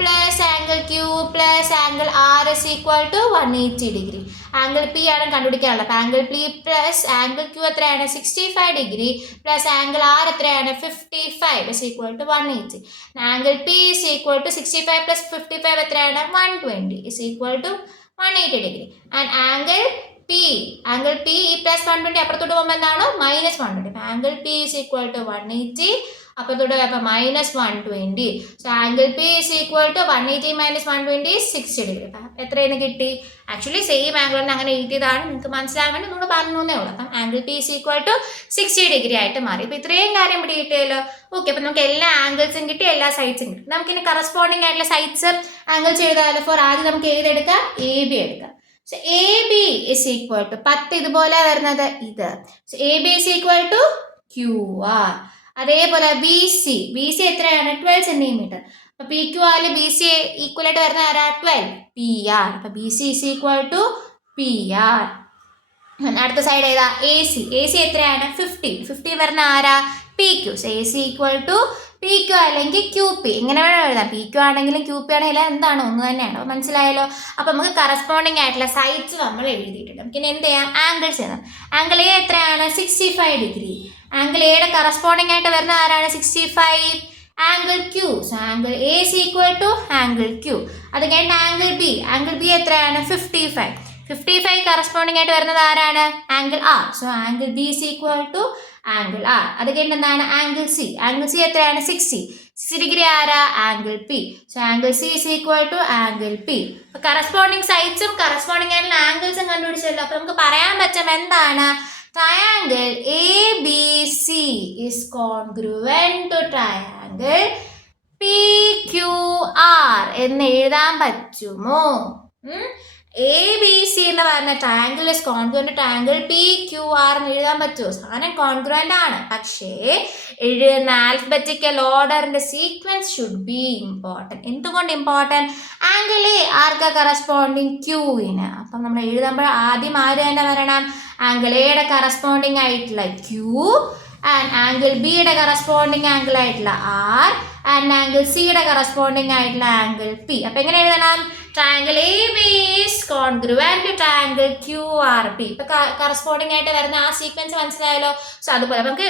plus angle Q plus angle R is equal to 180 degree. Angle P ആണ് കണ്ടുപിടിക്കാനുള്ളത്. അപ്പോൾ angle P plus angle Q എത്രയാണ്? 65 degree plus angle R എത്രയാണ്? 55 is equal to 180. Angle P is equal to 65 plus 55 എത്രയാണ്? 120 is equal to 180 degree. And angle P ഈ plus 120 അപ്പുറത്തോട്ട് പോകുമ്പോൾ എന്താണ്? Minus 120. Angle P is equal to 180 അപ്പുറത്തോട്ട് അപ്പോൾ minus 120. So angle P is equal to 180 minus 120 is 60 degree. അപ്പം എത്രയെന്ന് കിട്ടി? ആക്ച്വലി സെയിം ആംഗിളിന് അങ്ങനെ എഴുതിയതാണ്, നിങ്ങൾക്ക് മനസ്സിലാകാൻ വേണ്ടി നമ്മൾ പറഞ്ഞേ ഉള്ളൂ. അപ്പം angle P is equal to 60 degree ആയിട്ട് മാറി. അപ്പോൾ ഇത്രയും കാര്യം ഇവിടെ കിട്ടിയല്ലോ. ഓക്കെ, അപ്പം നമുക്ക് എല്ലാ ആംഗിൾസും കിട്ടി, എല്ലാ സൈഡ്സും കിട്ടി. നമുക്കിനി കറസ്പോണ്ടിങ് ആയിട്ടുള്ള സൈഡ്സ് ആംഗിൾസ് എഴുതാമല്ലോ. ഫോർ ആദ്യം നമുക്ക് ഏതെടുക്കാം? എ ബി എടുക്കാം. So AB is equal to 10 ഇതുപോലെ വരുന്നത് ഇത്. So AB is equal to QR. അതേപോലെ ബി സി എത്രയാണ്? 12 സെന്റിമീറ്റർ. അപ്പൊ പി ക്യു ആല് ബി സി ഈക്വൽ ആയിട്ട് വരുന്ന ആരാ? 12 പി ആർ. അപ്പൊ B C is equal to P R. അടുത്ത സൈഡ് ഏതാ? എ സി എത്രയാണ്? 50 വരുന്ന ആരാ? P Q. So A C equal to P Q അല്ലെങ്കിൽ ക്യൂ പി. ഇങ്ങനെ വേണം എഴുതാം. പി ക്യു ആണെങ്കിലും ക്യൂ പി ആണെങ്കിലും എന്താണ്? ഒന്ന് തന്നെയാണ്. അപ്പോൾ മനസ്സിലായല്ലോ. അപ്പോൾ നമുക്ക് കറസ്പോണ്ടിങ് ആയിട്ടുള്ള സൈഡ്സ് നമ്മൾ എഴുതിയിട്ടുണ്ട്. നമുക്ക് ഇനി എന്ത് ചെയ്യാം? ആംഗിൾസ് എഴുതാം. ആംഗിൾ എ എത്രയാണ്? 65 ഡിഗ്രി. ആംഗിൾ എയുടെ കറസ്പോണ്ടിങ് ആയിട്ട് വരുന്ന ആരാണ്? 65. Angle Q. So angle A is equal to angle Q. അത് കഴിഞ്ഞിട്ട് ആംഗിൾ ബി എത്രയാണ്? 55 കറസ്പോണ്ടിങ് ആയിട്ട് വരുന്നത് ആരാണ്? Angle R. So angle B is equal to angle R. അത് കഴിഞ്ഞിട്ട് എന്താണ്? ആംഗിൾ സി എത്രയാണ്? 60 ഡിഗ്രി ആരാ? Angle P. So angle C is equal to angle P. അപ്പൊ കറസ്പോണ്ടിങ് സൈഡ്സും കറസ്പോണ്ടിങ് ആയിട്ടുള്ള ആംഗിൾസും കണ്ടുപിടിച്ചല്ലോ. അപ്പൊ നമുക്ക് പറയാൻ പറ്റും എന്താണ്? Triangle A B C is congruent to triangle P Q R എന്ന് എഴുതാൻ പറ്റുമോ? എ ബി സി എന്ന് പറയുന്ന triangle is congruent to triangle P Q R എന്ന് എഴുതാൻ പറ്റുമോ? സാധനം കോൺഗ്രുവന്റ് ആണ്. പക്ഷേ എഴുതുന്ന ആൽഫബറ്റിക്കൽ ഓർഡറിന്റെ സീക്വൻസ് ഷുഡ് ബി ഇമ്പോർട്ടൻറ്റ്. എന്തുകൊണ്ട് ഇമ്പോർട്ടൻറ്റ്? ആംഗിൾ എ ആർക്കാ കറസ്പോണ്ടിങ്? ക്യൂവിന്. അപ്പം നമ്മൾ എഴുതുമ്പോൾ ആദ്യം ആര് തന്നെ വരണം? ആംഗിൾ എയുടെ കറസ്പോണ്ടിങ് ആയിട്ടുള്ള ക്യൂ ആൻഡ് ആംഗിൾ ബിയുടെ കറസ്പോണ്ടിങ് ആംഗിൾ ആയിട്ടുള്ള ആർ ആൻഡ് ആംഗിൾ സിയുടെ കറസ്പോണ്ടിങ് ആയിട്ടുള്ള ആംഗിൾ പി. അപ്പം എങ്ങനെ എഴുതണം? Triangle A B is congruent to triangle Q R P. ഇപ്പം കറസ്പോണ്ടിങ് ആയിട്ട് വരുന്ന ആ സീക്വൻസ് മനസ്സിലായല്ലോ. സോ അതുപോലെ നമുക്ക്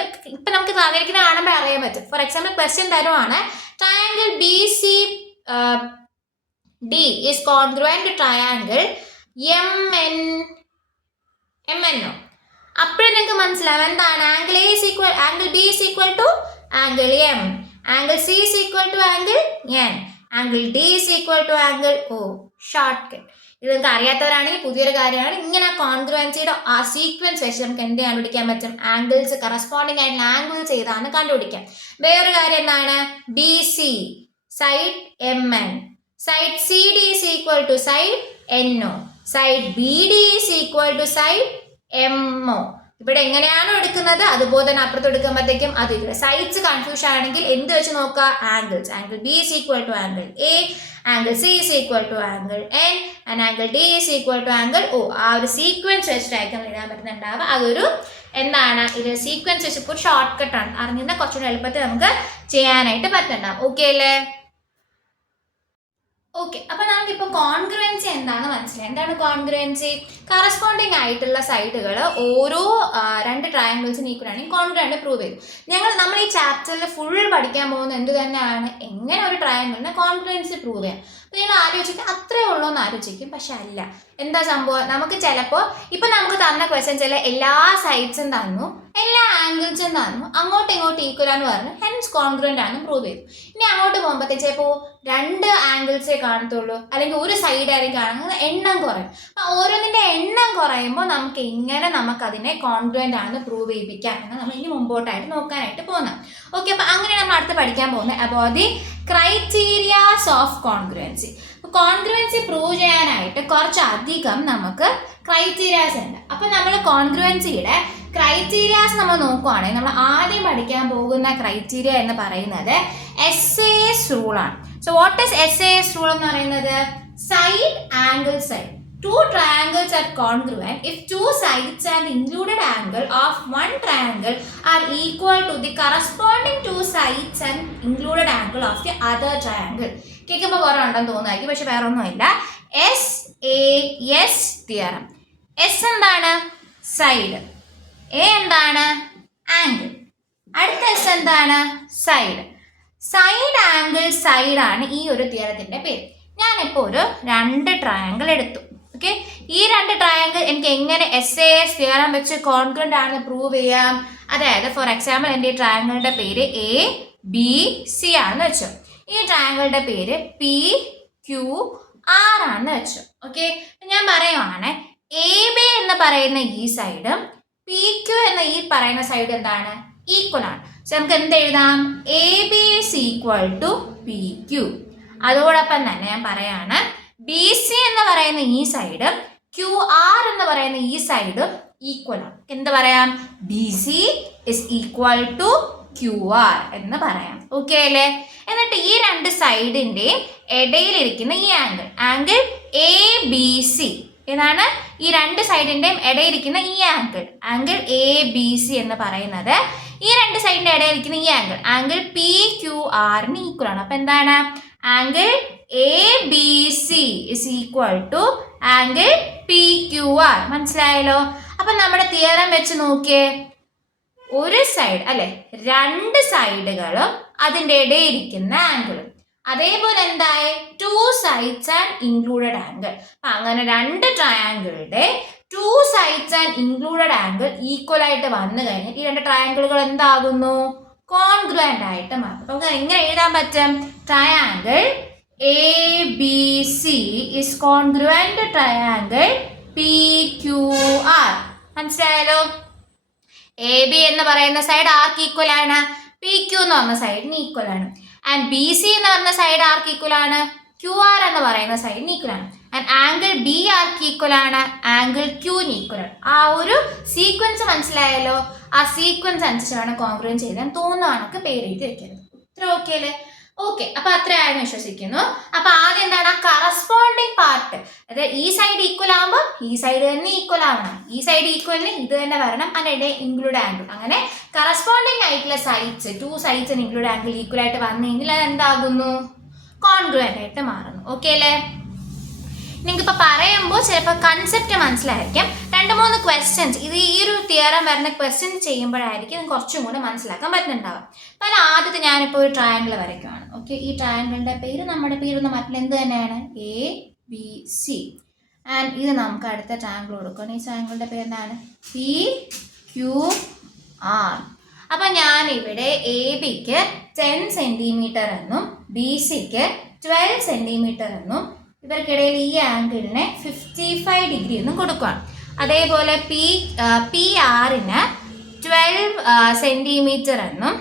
തന്നിരിക്കുന്ന കാണുമ്പോൾ അറിയാൻ പറ്റും. ഫോർ എക്സാമ്പിൾ ക്വസ്റ്റ്യൻ തരുവാണ്, triangle B C D is congruent to triangle M N O. അപ്പോഴും നിങ്ങൾക്ക് മനസ്സിലാവും എന്താണ്? Angle B is equal to angle M, angle C is equal to angle N, angle D is equal to angle O. Shortcut. ഇത് നിങ്ങൾക്ക് അറിയാത്തവരാണെങ്കിൽ പുതിയൊരു കാര്യമാണ്. ഇങ്ങനെ കോൺഗ്രുവൻസിയുടെ ആ സീക്വൻസ് വെച്ച് നമുക്ക് എന്ത് കണ്ടുപിടിക്കാൻ പറ്റും? ആംഗിൾസ് കറസ്പോണ്ടിങ് ആയിട്ടുള്ള ആംഗിൾസ് ഏതാണെന്ന് കണ്ടുപിടിക്കാം. വേറൊരു കാര്യം എന്താണ്? B C side M N, side C D is equal to side N O, side B D is equal to side M O. ഇവിടെ എങ്ങനെയാണോ എടുക്കുന്നത് അതുപോലെ തന്നെ അപ്പുറത്ത് എടുക്കുമ്പോഴത്തേക്കും അത് ഇവിടെ സൈഡ്സ് കൺഫ്യൂഷൻ ആണെങ്കിൽ എന്ത് വെച്ച് നോക്കുക? Angles. Angle B is equal to angle A, angle C is equal to angle N and angle D is equal to angle O. ആ ഒരു സീക്വൻസ് വെച്ചിട്ടായിരിക്കും എഴുതാൻ പറ്റുന്നുണ്ടാവുക. അതൊരു എന്താണ്? ഇത് സീക്വൻസ് വെച്ച് ഇപ്പോൾ ഷോർട്ട് കട്ടാണ്. അറിഞ്ഞാൽ കുറച്ചുകൂടി എളുപ്പത്തിൽ നമുക്ക് ചെയ്യാനായിട്ട് പറ്റുന്നുണ്ടാവും. ഓക്കെ അല്ലേ? ഓക്കെ, അപ്പോൾ നമുക്കിപ്പോൾ കോൺഗ്രുവൻസി എന്താണെന്ന് മനസ്സിലായി. എന്താണ് കോൺഗ്രുവൻസി? കറസ്പോണ്ടിങ് ആയിട്ടുള്ള സൈഡുകൾ ഓരോ രണ്ട് ട്രയാങ്കിൾസിന് ഈക്വൽ ആണെങ്കിൽ കോൺഗ്രുവന്റ് പ്രൂവ് ചെയ്തു. നമ്മൾ ഈ ചാപ്റ്ററിൽ ഫുൾ പഠിക്കാൻ പോകുന്നത് എന്ത് തന്നെയാണ്? എങ്ങനെ ഒരു ട്രയാങ്കിളിന് കോൺഗ്രുവൻസി പ്രൂവ് ചെയ്യാം. അപ്പോൾ നിങ്ങൾ ആലോചിക്കും അത്രേ ഉള്ളൂ എന്ന് ആലോചിക്കും, പക്ഷെ അല്ല. എന്താ സംഭവം, നമുക്ക് ചിലപ്പോൾ ഇപ്പം നമുക്ക് തന്ന ക്വസ്റ്റ്യൻസിൽ എല്ലാ സൈഡ്സും തന്നു, എല്ലാ ആംഗിൾസും തന്നു, അങ്ങോട്ടും ഇങ്ങോട്ടും ഈക്വൽ ആണെന്ന് പറഞ്ഞു, ഹെൻസ് കോൺഗ്രുവൻ്റ് ആണെന്ന് പ്രൂവ് ചെയ്തു. ഇനി അങ്ങോട്ട് പോകുമ്പോഴത്തേക്ക് ചിലപ്പോൾ 2 ആംഗിൾസേ കാണത്തുള്ളൂ, അല്ലെങ്കിൽ ഒരു സൈഡായിരിക്കും കാണുന്നത്, എണ്ണം കുറയും. അപ്പം ഓരോന്നിൻ്റെ എണ്ണം കുറയുമ്പോൾ നമുക്ക് എങ്ങനെ നമുക്കതിനെ കോൺഗ്രുവൻ്റ് ആണെന്ന് പ്രൂവ് ചെയ്യിപ്പിക്കാം എന്ന് നമ്മൾ ഇനി മുമ്പോട്ടായിട്ട് നോക്കാനായിട്ട് പോകുന്നത്. ഓക്കെ, അപ്പം അങ്ങനെ നമ്മൾ അടുത്ത് പഠിക്കാൻ പോകുന്നത് about the criterias of congruency. Congruency prove ചെയ്യാനായിട്ട് കുറച്ചധികം നമുക്ക് ക്രൈറ്റീരിയാസ് ഉണ്ട്. അപ്പം നമ്മൾ കോൺഗ്രുവൻസിയുടെ ക്രൈറ്റീരിയാസ് നമ്മൾ നോക്കുവാണെങ്കിൽ നമ്മൾ ആദ്യം പഠിക്കാൻ പോകുന്ന ക്രൈറ്റീരിയ എന്ന് പറയുന്നത് SAS റൂളാണ്. So what is SAS rule എന്ന് പറയുന്നത്? Side angle side. 2 triangles are congruent if 2 sides and included angle of one triangle are equal to the corresponding 2 sides and included angle of the other triangle. കേൾക്കുമ്പോൾ കുറേ ഉണ്ടെന്ന് തോന്നുമായിരിക്കും, പക്ഷെ വേറെ ഒന്നുമില്ല. SAS theorem. S എന്താണ്? Side. A എന്താണ്? Angle. അടുത്ത S എന്താണ്? സൈഡ്. സൈഡ് ആംഗിൾ സൈഡാണ് ഈ ഒരു തിയറത്തിൻ്റെ പേര്. ഞാനിപ്പോൾ ഒരു 2 ട്രയാങ്കിൾ എടുത്തു. ഓക്കെ, ഈ 2 ട്രയാങ്കിൾ എനിക്ക് എങ്ങനെ SAS തിയറം വെച്ച് കോൺഗ്രുവൻ്റ് ആണെന്ന് പ്രൂവ് ചെയ്യാം? അതായത് ഫോർ എക്സാമ്പിൾ എൻ്റെ ഈ ട്രയാങ്കിളിൻ്റെ പേര് ABC ആണെന്ന് വെച്ചു, ഈ ട്രയാങ്കിളുടെ പേര് PQR ആണെന്ന് വെച്ചു. ഓക്കെ, ഞാൻ പറയുവാണ് AB എന്ന് പറയുന്ന ഈ സൈഡും PQ എന്ന ഈ പറയുന്ന സൈഡ് എന്താണ്? ഈക്വൽ ആണ്. സോ നമുക്ക് എന്ത് എഴുതാം? AB is equal to PQ. അതോടൊപ്പം തന്നെ ഞാൻ പറയാണ് BC എന്ന് പറയുന്ന ഈ സൈഡും QR എന്ന് പറയുന്ന ഈ സൈഡും ഈക്വൽ ആണ്. എന്ത് പറയാം? BC is equal to QR എന്ന് പറയാം. ഓക്കെ അല്ലേ? എന്നിട്ട് ഈ 2 സൈഡിൻ്റെയും ഇടയിലിരിക്കുന്ന ഈ ആംഗിൾ ABC ഏതാണ്? ഈ 2 സൈഡിൻ്റെയും ഇടയിലിരിക്കുന്ന ഈ ആംഗിൾ ABC എന്ന് പറയുന്നത് ഈ 2 സൈഡിൻ്റെ ഇടയിലിരിക്കുന്ന ഈ ആംഗിൾ PQRന് ഈക്വൽ ആണ്. അപ്പം എന്താണ്? Angle ABC is equal to angle PQR. മനസ്സിലായല്ലോ? അപ്പം നമ്മുടെ തിയറം വെച്ച് നോക്കിയേ, ഒരു സൈഡ് അല്ലെ, 2 സൈഡുകളും അതിൻ്റെ ഇടയിലിരിക്കുന്ന ആംഗിളും, അതേപോലെ എന്തായി 2 sides ആൻഡ് ഇൻക്ലൂഡഡ് ആംഗിൾ. അപ്പം അങ്ങനെ 2 ട്രയാങ്കിളുടെ 2 sides and included angle equal ആയിട്ട് വന്നു കഴിഞ്ഞാൽ ഈ 2 ട്രയാങ്കിളുകൾ എന്താകുന്നു? കോൺഗ്രുവൻ്റ് ആയിട്ട് മാറും. അപ്പം നമുക്ക് എങ്ങനെ എഴുതാൻ പറ്റും? Triangle ABC is congruent triangle PQR. മനസ്സിലായല്ലോ? AB എന്ന് പറയുന്ന സൈഡ് ആർക്ക് ഈക്വൽ ആണ്? PQ എന്ന് പറഞ്ഞ സൈഡിന് ഈക്വൽ ആണ്. ആൻഡ് BC എന്ന് പറഞ്ഞ സൈഡ് ആർക്ക് ഈക്വൽ ആണ്? QR എന്ന് പറയുന്ന സൈഡിന് ഈക്വൽ ആണ്. ആൻഡ് ആംഗിൾ B ആർക്ക് ഈക്വൽ ആണ്? ആംഗിൾ Qന് ഈക്വൽ ആണ്. ആ ഒരു സീക്വൻസ് മനസ്സിലായല്ലോ? ആ സീക്വൻസ് അനുസരിച്ച് വേണം കോൺഗ്രുവൻസ് ചെയ്താൽ തോന്നുവാണെങ്കിൽ പേര് എഴുതി വെക്കരുത്. ഇത്ര ഓക്കെ അല്ലേ? ഓക്കെ, അപ്പൊ അത്രയാണെന്ന് വിശ്വസിക്കുന്നു. അപ്പൊ ആദ്യം എന്താണ്? ആ കറസ്പോണ്ടിങ് പാർട്ട്, അതായത് ഈ സൈഡ് ഈക്വൽ ആകുമ്പോൾ ഈ സൈഡ് തന്നെ ഈക്വൽ ആവണം, ഈ സൈഡ് ഈക്വലിന് ഇത് തന്നെ വരണം, അതിനിടെ ഇൻക്ലൂഡ് ആംഗിൾ, അങ്ങനെ കറസ്പോണ്ടിങ് ആയിട്ടുള്ള sides 2 sides include angle equal ആയിട്ട് വന്നു കഴിഞ്ഞാൽ അത് എന്താകുന്നു? കോൺഗ്രുവൻ്റ് ആയിട്ട് മാറുന്നു. ഓക്കെ അല്ലേ? നിങ്ങൾക്കിപ്പോൾ പറയുമ്പോൾ ചിലപ്പോൾ കൺസെപ്റ്റ് മനസ്സിലായിരിക്കും. 2-3 ക്വസ്റ്റ്യൻസ് ഇത് ഈ ഒരു തിയറം വരുന്ന ക്വസ്റ്റ്യൻ ചെയ്യുമ്പോഴായിരിക്കും കുറച്ചും കൂടെ മനസ്സിലാക്കാൻ പറ്റുന്നുണ്ടാവും. അപ്പോൾ ആദ്യത്തെ ഞാനിപ്പോൾ ഒരു ട്രയാങ്കിൾ വരയ്ക്കുകയാണ്. ഓക്കെ, ഈ ട്രയാങ്കിളിൻ്റെ പേര് നമ്മുടെ പേരൊന്ന് മറ്റുള്ള എന്ത് തന്നെയാണ്? ABC. ആൻഡ് ഇത് നമുക്ക് അടുത്ത ട്രയാങ്കിൾ കൊടുക്കണം. ഈ ട്രയാങ്കിളിൻ്റെ പേരെന്താണ്? PQR. അപ്പം ഞാനിവിടെ ABക്ക് 10 സെൻറ്റിമീറ്റർ എന്നും BCക്ക് 12 സെൻറ്റിമീറ്റർ എന്നും ഇവർക്കിടയിൽ ഈ ആംഗിളിനെ 55 ഡിഗ്രി എന്നും കൊടുക്കുകയാണ്. അതേപോലെ PRന് 12 സെൻറ്റിമീറ്റർ എന്നും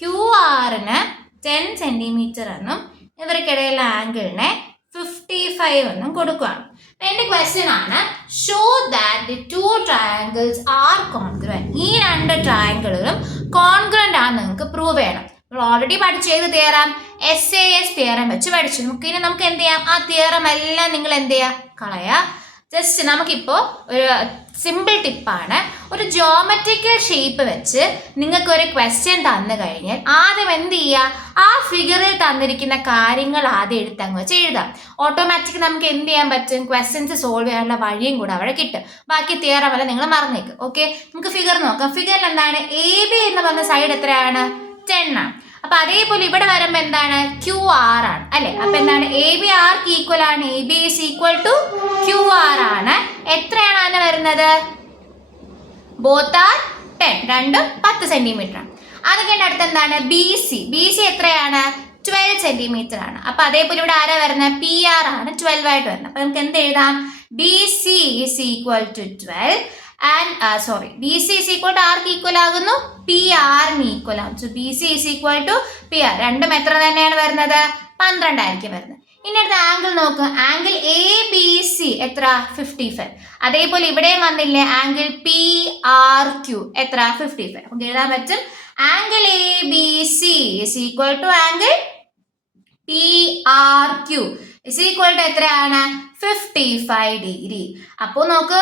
QR-ന് 10 സെൻറ്റിമീറ്റർ എന്നും ഇവർക്കിടയിലുള്ള ആംഗിളിനെ 55 എന്നും കൊടുക്കുകയാണ്. എൻ്റെ ക്വസ്റ്റ്യൻ ആണ്, show that the 2 triangles are congruent. ഈ 2 ട്രയാങ്കിളുകളും കോൺഗ്രുവൻ്റ് ആണെന്ന് നിങ്ങൾക്ക് പ്രൂവ് ചെയ്യണം. നമ്മൾ ഓൾറെഡി പഠിച്ച ഏത് തിയറം? SAS തിയറം വെച്ച് പഠിച്ചു. ഇനി നമുക്ക് എന്ത് ചെയ്യാം? ആ തിയറം എല്ലാം നിങ്ങൾ എന്ത് ചെയ്യുക? കളയുക. ജസ്റ്റ് നമുക്കിപ്പോൾ ഒരു സിമ്പിൾ ടിപ്പാണ്, ഒരു ജോമെട്രിക്കൽ ഷേപ്പ് വെച്ച് നിങ്ങൾക്കൊരു ക്വസ്റ്റ്യൻ തന്നു കഴിഞ്ഞാൽ ആദ്യം എന്ത് ചെയ്യുക? ആ ഫിഗറിൽ തന്നിരിക്കുന്ന കാര്യങ്ങൾ ആദ്യം എടുത്തങ്ങ് വെച്ച് എഴുതാം. ഓട്ടോമാറ്റിക് നമുക്ക് എന്ത് ചെയ്യാൻ പറ്റും? ക്വസ്റ്റ്യൻസ് സോൾവ് ചെയ്യാനുള്ള വഴിയും കൂടെ അവിടെ കിട്ടും. ബാക്കി തിയറം വല്ല നിങ്ങൾ മറന്നേക്കും. ഓക്കെ, നമുക്ക് ഫിഗർ നോക്കാം. ഫിഗറിൽ എന്താണ്? AB എന്ന് പറഞ്ഞ സൈഡ് എത്രയാണ്? 10 ആണ്. അപ്പൊ അതേപോലെ ഇവിടെ വരുമ്പോ എന്താണ് ക്യു ആർ ആണ് അല്ലെ. അപ്പൊ എന്താണ് എ ബി ആർക്ക് ഈക്വൽ ആണ്, A B is equal to Q R ആണ്. എത്രയാണ് അതിന് വരുന്നത്? ബോത്ത് ആർ 10, രണ്ടും 10 സെന്റിമീറ്റർ ആണ്. അത് കഴിഞ്ഞ അടുത്ത് എന്താണ് ബി സി. ബി സി എത്രയാണ്? 12 സെന്റിമീറ്റർ ആണ്. അപ്പൊ അതേപോലെ ഇവിടെ ആരാ വരുന്നത്? പി ആർ ആണ് 12 ആയിട്ട് വരുന്നത്. അപ്പൊ നമുക്ക് എന്ത് എഴുതാം? B C is equal to 12 and B C is equal to ആർക്ക് ഈക്വൽ ആകുന്നു? പി ആറിന് ഈക്വൽ ആകും. So B C is equal to P R. രണ്ടും എത്ര തന്നെയാണ് വരുന്നത്? 12 ആയിരിക്കും വരുന്നത്. ഇനി അടുത്ത ആംഗിൾ നോക്കുക. ആംഗിൾ എ ബി സി എത്ര? 55. അതേപോലെ ഇവിടെയും വന്നില്ലേ ആംഗിൾ പി ആർ ക്യു എത്ര? 55. നമുക്ക് എഴുതാൻ പറ്റും angle A B C is equal to angle P R Q is equal to എത്രയാണ്? 55 ഡിഗ്രി. അപ്പോൾ നോക്ക്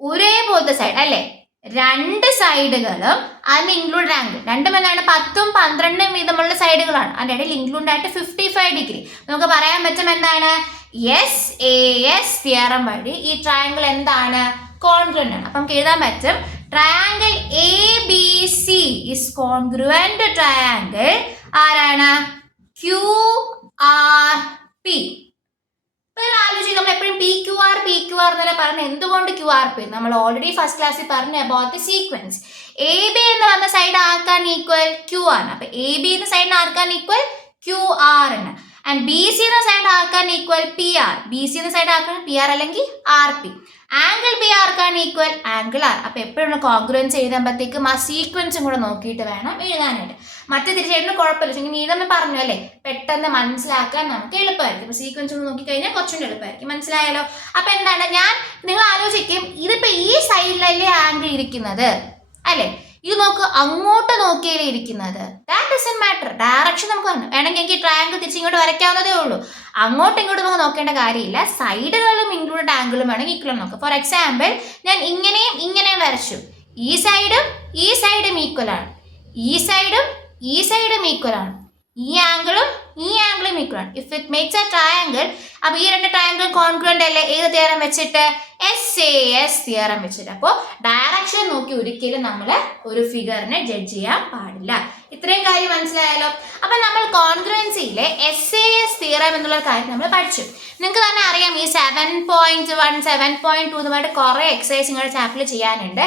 ഒരേപോലത്തെ സൈഡ് അല്ലേ, രണ്ട് സൈഡുകളും അതിന് ഇൻക്ലൂഡ് ആംഗിൾ രണ്ടും എന്താണ് 10ഉം 12ഉം വീതമുള്ള സൈഡുകളാണ്. അതിൻ്റെ ഇടയിൽ ഇൻക്ലൂഡ് ആയിട്ട് 55 ഡിഗ്രി. നമുക്ക് പറയാൻ പറ്റും എന്താണ്? SAS തിയറം വഴി ഈ ട്രയാങ്കിൾ എന്താണ്? കോൺഗ്രുവന്റ് ആണ്. അപ്പൊ നമുക്ക് എഴുതാൻ പറ്റും triangle A B C is congruent to triangle ആരാണ്? Q R P. ആലോചിച്ച് നമ്മൾ എപ്പോഴും പി ക്യു ആർ എന്നല്ല പറഞ്ഞത്. എന്തുകൊണ്ട് ക്യു ആർ പി? നമ്മൾ ഓൾറെഡി ഫസ്റ്റ് ക്ലാസ്സിൽ പറഞ്ഞു about the sequence. A B എന്ന് പറഞ്ഞ സൈഡ് ആർക്കാണ് ഈക്വൽ? ക്യു ആണ്. അപ്പൊ എ ബി എന്ന സൈഡിന് ആർക്കാണ് ഈക്വൽ? ക്യു ആർ ആണ്. ആൻഡ് ബി സി എന്ന സൈഡ് ആർക്കാണ് equal? P R. B C എന്ന സൈഡ് ആർക്കാണ് പി ആർ അല്ലെങ്കിൽ ആർ പി. ആംഗിൾ പി ആർക്കാണ് ഈക്വൽ? Angle R. അപ്പൊ എപ്പോഴും കോൺഗ്രുവൻസ് എഴുതുമ്പോഴത്തേക്കും ആ സീക്വൻസും കൂടെ നോക്കിയിട്ട് വേണം എഴുതാനായിട്ട്. മറ്റേ തിരിച്ചെഴുതുന്ന കുഴപ്പമില്ല. പക്ഷേ നീ ഇതൊന്നും പറഞ്ഞു അല്ലേ, പെട്ടെന്ന് മനസ്സിലാക്കാൻ നമുക്ക് എളുപ്പമായിരിക്കും. അപ്പൊ സീക്വൻസ് ഒന്ന് നോക്കിക്കഴിഞ്ഞാൽ കുറച്ചുകൂടി എളുപ്പമായിരിക്കും. മനസ്സിലായാലോ? അപ്പൊ എന്താണ് നിങ്ങൾ ആലോചിക്കും ഇതിപ്പോ ഈ സൈഡിലല്ലേ ആംഗിൾ ഇരിക്കുന്നത് അല്ലെ, ഇത് നോക്ക് അങ്ങോട്ട് നോക്കിയല്ലേ ഇരിക്കുന്നത്. That doesn't matter. ഡയറക്ഷൻ നമുക്ക് വേണമെങ്കിൽ എനിക്ക് ട്രയാങ്കിൾ തിരിച്ചിങ്ങോട്ട് വരയ്ക്കാവുന്നതേ ഉള്ളൂ. അങ്ങോട്ടും ഇങ്ങോട്ടും നമുക്ക് നോക്കേണ്ട കാര്യമില്ല. സൈഡുകളിലും ഇൻക്ലൂഡ് ആംഗിളും വേണമെങ്കിൽ ഈക്വൽ നോക്കാം. ഫോർ എക്സാമ്പിൾ ഞാൻ ഇങ്ങനെയും വരച്ചു. ഈ സൈഡും ഈക്വൽ ആണ്, ഈ സൈഡും ഈക്വൽ ആണ്, ഈ ആംഗിളും ഈക്വൽ ആണ്. If it makes A triangle, അപ്പൊ ഈ രണ്ട് ട്രയാങ്കിൾ കോൺഗ്രുവന്റ് അല്ലേ? ഏത് തിയറം വെച്ചിട്ട്? SAS തിയറം വെച്ചിട്ട്. അപ്പോൾ ഡയറക്ഷൻ നോക്കി ഒരിക്കലും നമ്മൾ ഒരു ഫിഗറിനെ ജഡ്ജ് ചെയ്യാൻ പാടില്ല. ഇത്രയും കാര്യം മനസ്സിലായാലോ? അപ്പൊ നമ്മൾ കോൺഗ്രുവൻസിയിലെ SAS തിയറം എന്നുള്ള കാര്യം നമ്മൾ പഠിച്ചു. നിങ്ങൾക്ക് തന്നെ അറിയാം ഈ 7.1 7.2 എന്നുമായിട്ട് കുറെ എക്സസൈസ് നിങ്ങളുടെ ചാപ്റ്ററിൽ ചെയ്യാനുണ്ട്.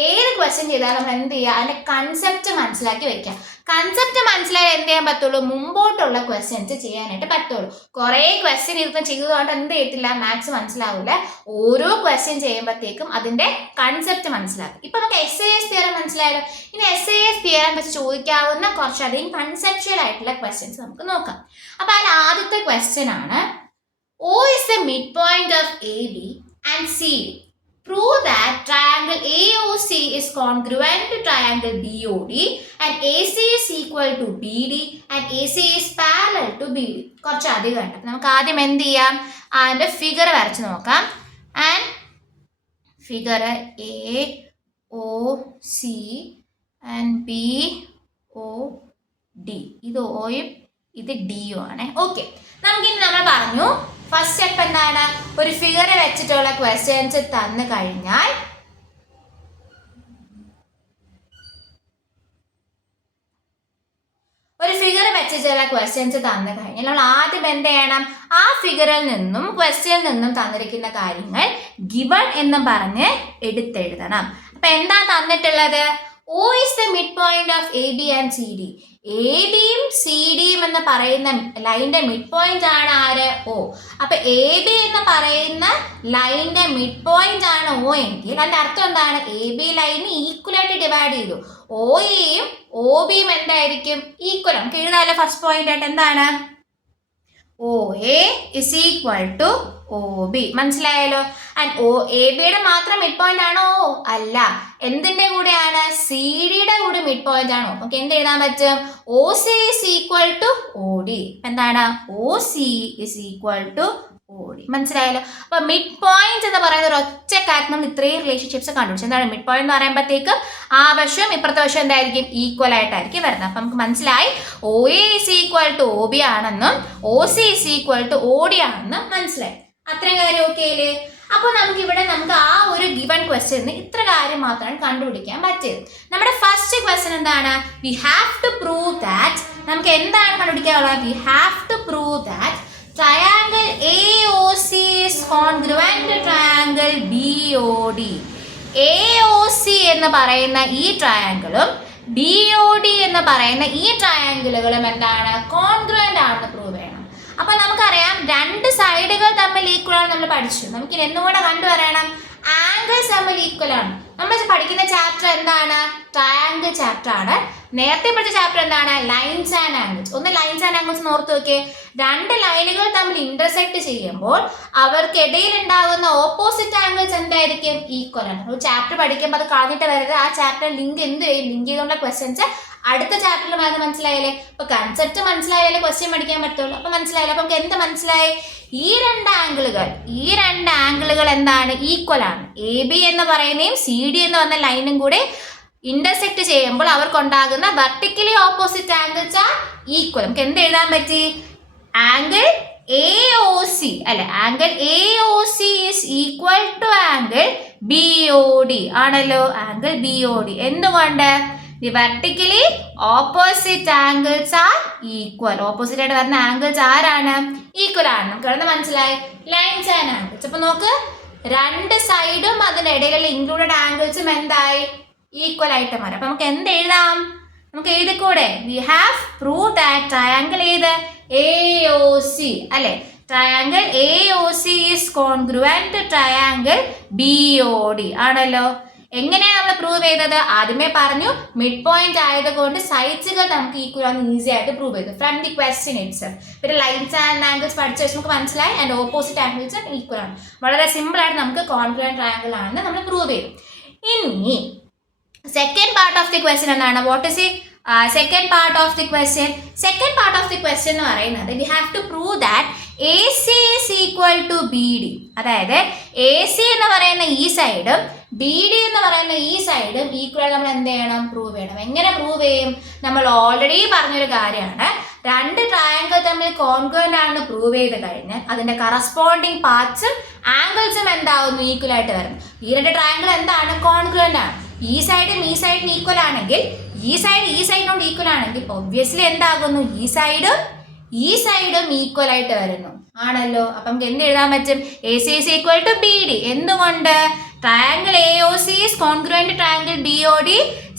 ഏത് ക്വസ്റ്റ്യൻ ചെയ്താലും നമ്മൾ എന്ത് ചെയ്യുക? അതിന്റെ കൺസെപ്റ്റ് മനസ്സിലാക്കി വെക്കാം. കൺസെപ്റ്റ് മനസ്സിലായാൽ എന്ത് ചെയ്യാൻ പറ്റുള്ളൂ? മുമ്പോട്ടുള്ള ക്വസ്റ്റ്യൻസ് ചെയ്യാനായിട്ട് പറ്റുള്ളൂ. കുറെ ക്വസ്റ്റ്യൻ ഇരുന്ന് ചെയ്തതുകൊണ്ട് എന്ത് ചെയ്യത്തില്ല? മാത്സ് മനസ്സിലാവില്ല. ഓരോ ക്വസ്റ്റ്യൻ ചെയ്യുമ്പോഴത്തേക്കും അതിന്റെ കൺസെപ്റ്റ് മനസ്സിലാക്കും. ഇപ്പൊ നമുക്ക് SAS തിയറം മനസ്സിലായാലോ? ഇനി SAS തിയറം വെച്ച് ചോദിക്കാവുന്ന കുറച്ചധികം കൺസെപ്ച്വൽ ആയിട്ടുള്ള ക്വസ്റ്റ്യൻസ് നമുക്ക് നോക്കാം. അപ്പൊ അതിൽ ആദ്യത്തെ ക്വസ്റ്റ്യൻ ആണ് O is the midpoint of AB and CD. Prove that triangle AOC is congruent to triangle BOD and AC is equal to BD and AC is parallel to BD. കുറച്ച് അധികം ഉണ്ട്. നമുക്ക് ആദ്യം എന്ത് ചെയ്യാം? അതിന്റെ ഫിഗർ വരച്ച് നോക്കാം. And figure AOC and BOD. ഇത് ഓയും ഇത് ഡിയും ആണ്. ഓക്കെ, നമുക്കിനി നമ്മൾ പറഞ്ഞു ഫസ്റ്റ് സ്റ്റെപ്പ് എന്താണ്? ഒരു ഫിഗർ വെച്ചിട്ടുള്ള ക്വസ്റ്റ്യൻസ് തന്നു കഴിഞ്ഞാൽ നമ്മൾ ആദ്യം എന്ത് ചെയ്യണം? ആ ഫിഗറിൽ നിന്നും ക്വസ്റ്റ്യനിൽ നിന്നും തന്നിരിക്കുന്ന കാര്യങ്ങൾ ഗിവൺ എന്ന് പറഞ്ഞ് എടുത്തെഴുതണം. അപ്പൊ എന്താ തന്നിട്ടുള്ളത്? O is the midpoint of AB and CD. എബിയും സി ഡിയും എന്ന് പറയുന്ന ലൈനിന്റെ മിഡ് പോയിന്റ് ആണ് ആര്? O. അപ്പൊ എ ബി എന്ന് പറയുന്ന ലൈനിന്റെ മിഡ് പോയിന്റ് ആണ് O എങ്കിൽ അതിന്റെ അർത്ഥം എന്താണ്? എ ബി ലൈനിന് ഈക്വൽ ആയിട്ട് ഡിവൈഡ് ചെയ്തു. OAയും OBയും എന്തായിരിക്കും? ഈക്വൽ. നമുക്ക് എഴുതാമല്ലോ ഫസ്റ്റ് പോയിന്റ് ആയിട്ട്. എന്താണ്? OA is equal to OB. മനസ്സിലായല്ലോ? ആൻഡ് AB മാത്രം മിഡ് പോയിന്റ് ആണോ? അല്ല. എന്തിന്റെ കൂടെയാണ്? CD കൂടെ മിഡ് പോയിന്റ് ആണോ? നമുക്ക് എന്ത് എഴുതാൻ പറ്റും? OC is equal to OD. എന്താണ്? OC is equal to OD. മനസ്സിലായല്ലോ? അപ്പൊ മിഡ് പോയിന്റ് എന്ന് പറയുന്ന ഒരു ഒറ്റ കാര്യം നമ്മൾ ഇത്രയും റിലേഷൻഷിപ്സ് കണ്ടുപിടിച്ചു. എന്താണ് മിഡ് പോയിന്റ് എന്ന് പറയുമ്പോഴത്തേക്കും ആ വശം ഇപ്പുറത്തെ വശം എന്തായിരിക്കും? ഈക്വൽ ആയിട്ടായിരിക്കും വരുന്നത്. അപ്പൊ നമുക്ക് മനസ്സിലായി OA is equal to OB ആണെന്നും OC is equal to OD ആണെന്നും മനസ്സിലായി. അത്രയും കാര്യം ഓക്കെ അല്ലേ? അപ്പൊ നമുക്ക് ആ ഒരു ഗിവൺ ഗിവൺ ക്വസ്റ്റ്യന് ഇത്ര കാര്യം മാത്രമാണ് കണ്ടുപിടിക്കാൻ പറ്റിയത്. നമ്മുടെ ഫസ്റ്റ് ക്വസ്റ്റ്യൻ എന്താണ്? We have to prove that, നമുക്ക് എന്താണ് കണ്ടുപിടിക്കാനുള്ളത്? We have to prove that triangle AOC is congruent to triangle BOD. AOC എന്ന് പറയുന്ന ഈ ട്രയാങ്കിളും BOD എന്ന് പറയുന്ന ഈ ട്രയാങ്കിളുകളും എന്താണ്? കോൺഗ്രുവന്റ് ആണെന്ന് പ്രൂവ് ചെയ്യണം. അപ്പൊ നമുക്കറിയാം രണ്ട് സൈഡുകൾ തമ്മിൽ ഈക്വൽ ആണ് നമ്മൾ പഠിച്ചു. നമുക്ക് ഇനി എന്തുകൂടെ കണ്ടുവരണം? ആംഗിൾസ് തമ്മിൽ ഈക്വൽ ആണ്. നമ്മൾ പഠിക്കുന്ന ചാപ്റ്റർ എന്താണ്? ട്രയാങ്കിൾ ചാപ്റ്റർ ആണ്. നേരത്തെ പഠിച്ച ചാപ്റ്റർ എന്താണ്? Lines and angles. ഒന്ന് ലൈൻസ് ആൻഡ് ആംഗിൾസ് ഓർത്ത് നോക്കിയേ. രണ്ട് ലൈനുകൾ തമ്മിൽ ഇന്റർസെക്ട് ചെയ്യുമ്പോൾ അവർക്കിടയിൽ ഉണ്ടാകുന്ന ഓപ്പോസിറ്റ് ആംഗിൾസ് എന്തായിരിക്കും? ഈക്വൽ ആണ്. ഒരു ചാപ്റ്റർ പഠിക്കുമ്പോൾ അത് കളഞ്ഞിട്ട് വരരുത്. ആ ചാപ്റ്റർ ലിങ്ക് എന്ത് ചെയ്യും? ലിങ്ക് ചെയ്തുള്ള ക്വസ്റ്റ്യൻസ് അടുത്ത ചാപ്റ്ററിൽ വരുന്നത് മനസ്സിലായില്ലേ? അപ്പൊ കൺസെപ്റ്റ് മനസ്സിലായാലേ ക്വസ്റ്റ്യൻ പഠിക്കാൻ പറ്റുള്ളൂ. അപ്പൊ മനസ്സിലായില്ലേ? അപ്പൊ നമുക്ക് എന്ത് മനസ്സിലായി? ഈ രണ്ട് ആംഗിളുകൾ എന്താണ്? ഈക്വൽ ആണ്. AB എന്ന് പറയുന്നതും CD എന്ന് പറഞ്ഞ ലൈനും കൂടെ ഇന്റർസെക്ട് ചെയ്യുമ്പോൾ അവർക്കുണ്ടാകുന്ന vertically opposite angles are equal. നമുക്ക് എന്ത് എഴുതാൻ പറ്റി? ആംഗിൾ AOC അല്ലെ, angle AOC is equal to angle BOD ആണല്ലോ. ആംഗിൾ BOD എന്തുകൊണ്ട്? The vertically opposite angles are equal. Opposite ആയിട്ട് വരുന്ന ആംഗിൾസ് ആരാണ്? ഈക്വൽ ആണ്. നമുക്ക് മനസ്സിലായി? Lines and angles. അപ്പൊ നോക്ക്, രണ്ട് സൈഡും അതിനിടയിലുള്ള ഇൻക്ലൂഡഡ് ആംഗിൾസും എന്തായി? ഈക്വൽ ആയിട്ട് മാറും. അപ്പൊ നമുക്ക് എന്ത് എഴുതാം? നമുക്ക് എഴുതിക്കൂടെ? We have prove that triangle ഏത്? AOC അല്ലെ. Triangle AOC is congruent to triangle BOD ആണല്ലോ. എങ്ങനെയാണ് നമ്മൾ പ്രൂവ് ചെയ്തത്? ആദ്യമേ പറഞ്ഞു, മിഡ് പോയിന്റ് ആയതുകൊണ്ട് സൈഡ്സുകൾ നമുക്ക് ഈക്വൽ ആണ് ഈസി ആയിട്ട് പ്രൂവ് ചെയ്തു ഫ്രം ദി ക്വസ്റ്റ്യൻ ഇറ്റ്സെൽഫ്. പിന്നെ ലൈൻസ് ആൻഡ് ആംഗിൾസ് പഠിച്ച വെച്ച് നമുക്ക് മനസ്സിലായി ആൻഡ് ഓപ്പോസിറ്റ് ആംഗിൾസ് ഈക്വൽ ആണ്. വളരെ സിമ്പിൾ ആയിട്ട് നമുക്ക് കോൺഗ്രുവന്റ് ട്രയാങ്കിൾ ആണെന്ന് നമ്മൾ പ്രൂവ് ചെയ്തു. ഇനി second part of the question എന്താണ്? What is the second part of the question? Second part of the question എന്ന് പറയുന്നത് we have to prove that AC is equal to BD. അതായത് AC എന്ന് പറയുന്ന ഈ സൈഡും BD എന്ന് പറയുന്ന ഈ സൈഡും ഈക്വൽ നമ്മൾ എന്ത് ചെയ്യണം? പ്രൂവ് ചെയ്യണം. എങ്ങനെ പ്രൂവ് ചെയ്യും? നമ്മൾ ഓൾറെഡി പറഞ്ഞൊരു കാര്യമാണ്, രണ്ട് ട്രയാങ്കിൾ തമ്മിൽ കോൺഗ്രുവന്റ് ആണെന്ന് പ്രൂവ് ചെയ്ത് കഴിഞ്ഞാൽ അതിന്റെ കറസ്പോണ്ടിങ് പാർട്സും ആംഗിൾസും എന്താവുന്നു? ഈക്വൽ ആയിട്ട് വരുന്നു. ഈ രണ്ട് ട്രയാങ്കിൾ എന്താണ്? കോൺഗ്രുവന്റ് ആണ്. ഈ സൈഡും ഈ സൈഡിന് ഈക്വൽ ആണെങ്കിൽ, ഈ സൈഡിനോട് ഈക്വൽ ആണെങ്കിൽ ഒബ്വിയസ്ലി എന്താകുന്നു? ഈ സൈഡും ഈക്വൽ ആയിട്ട് വരുന്നു ആണല്ലോ. അപ്പൊ നമുക്ക് എന്ത് എഴുതാൻ പറ്റും? AC is equal to BD. എന്തുകൊണ്ട്? Triangle AOC is congruent to triangle BOD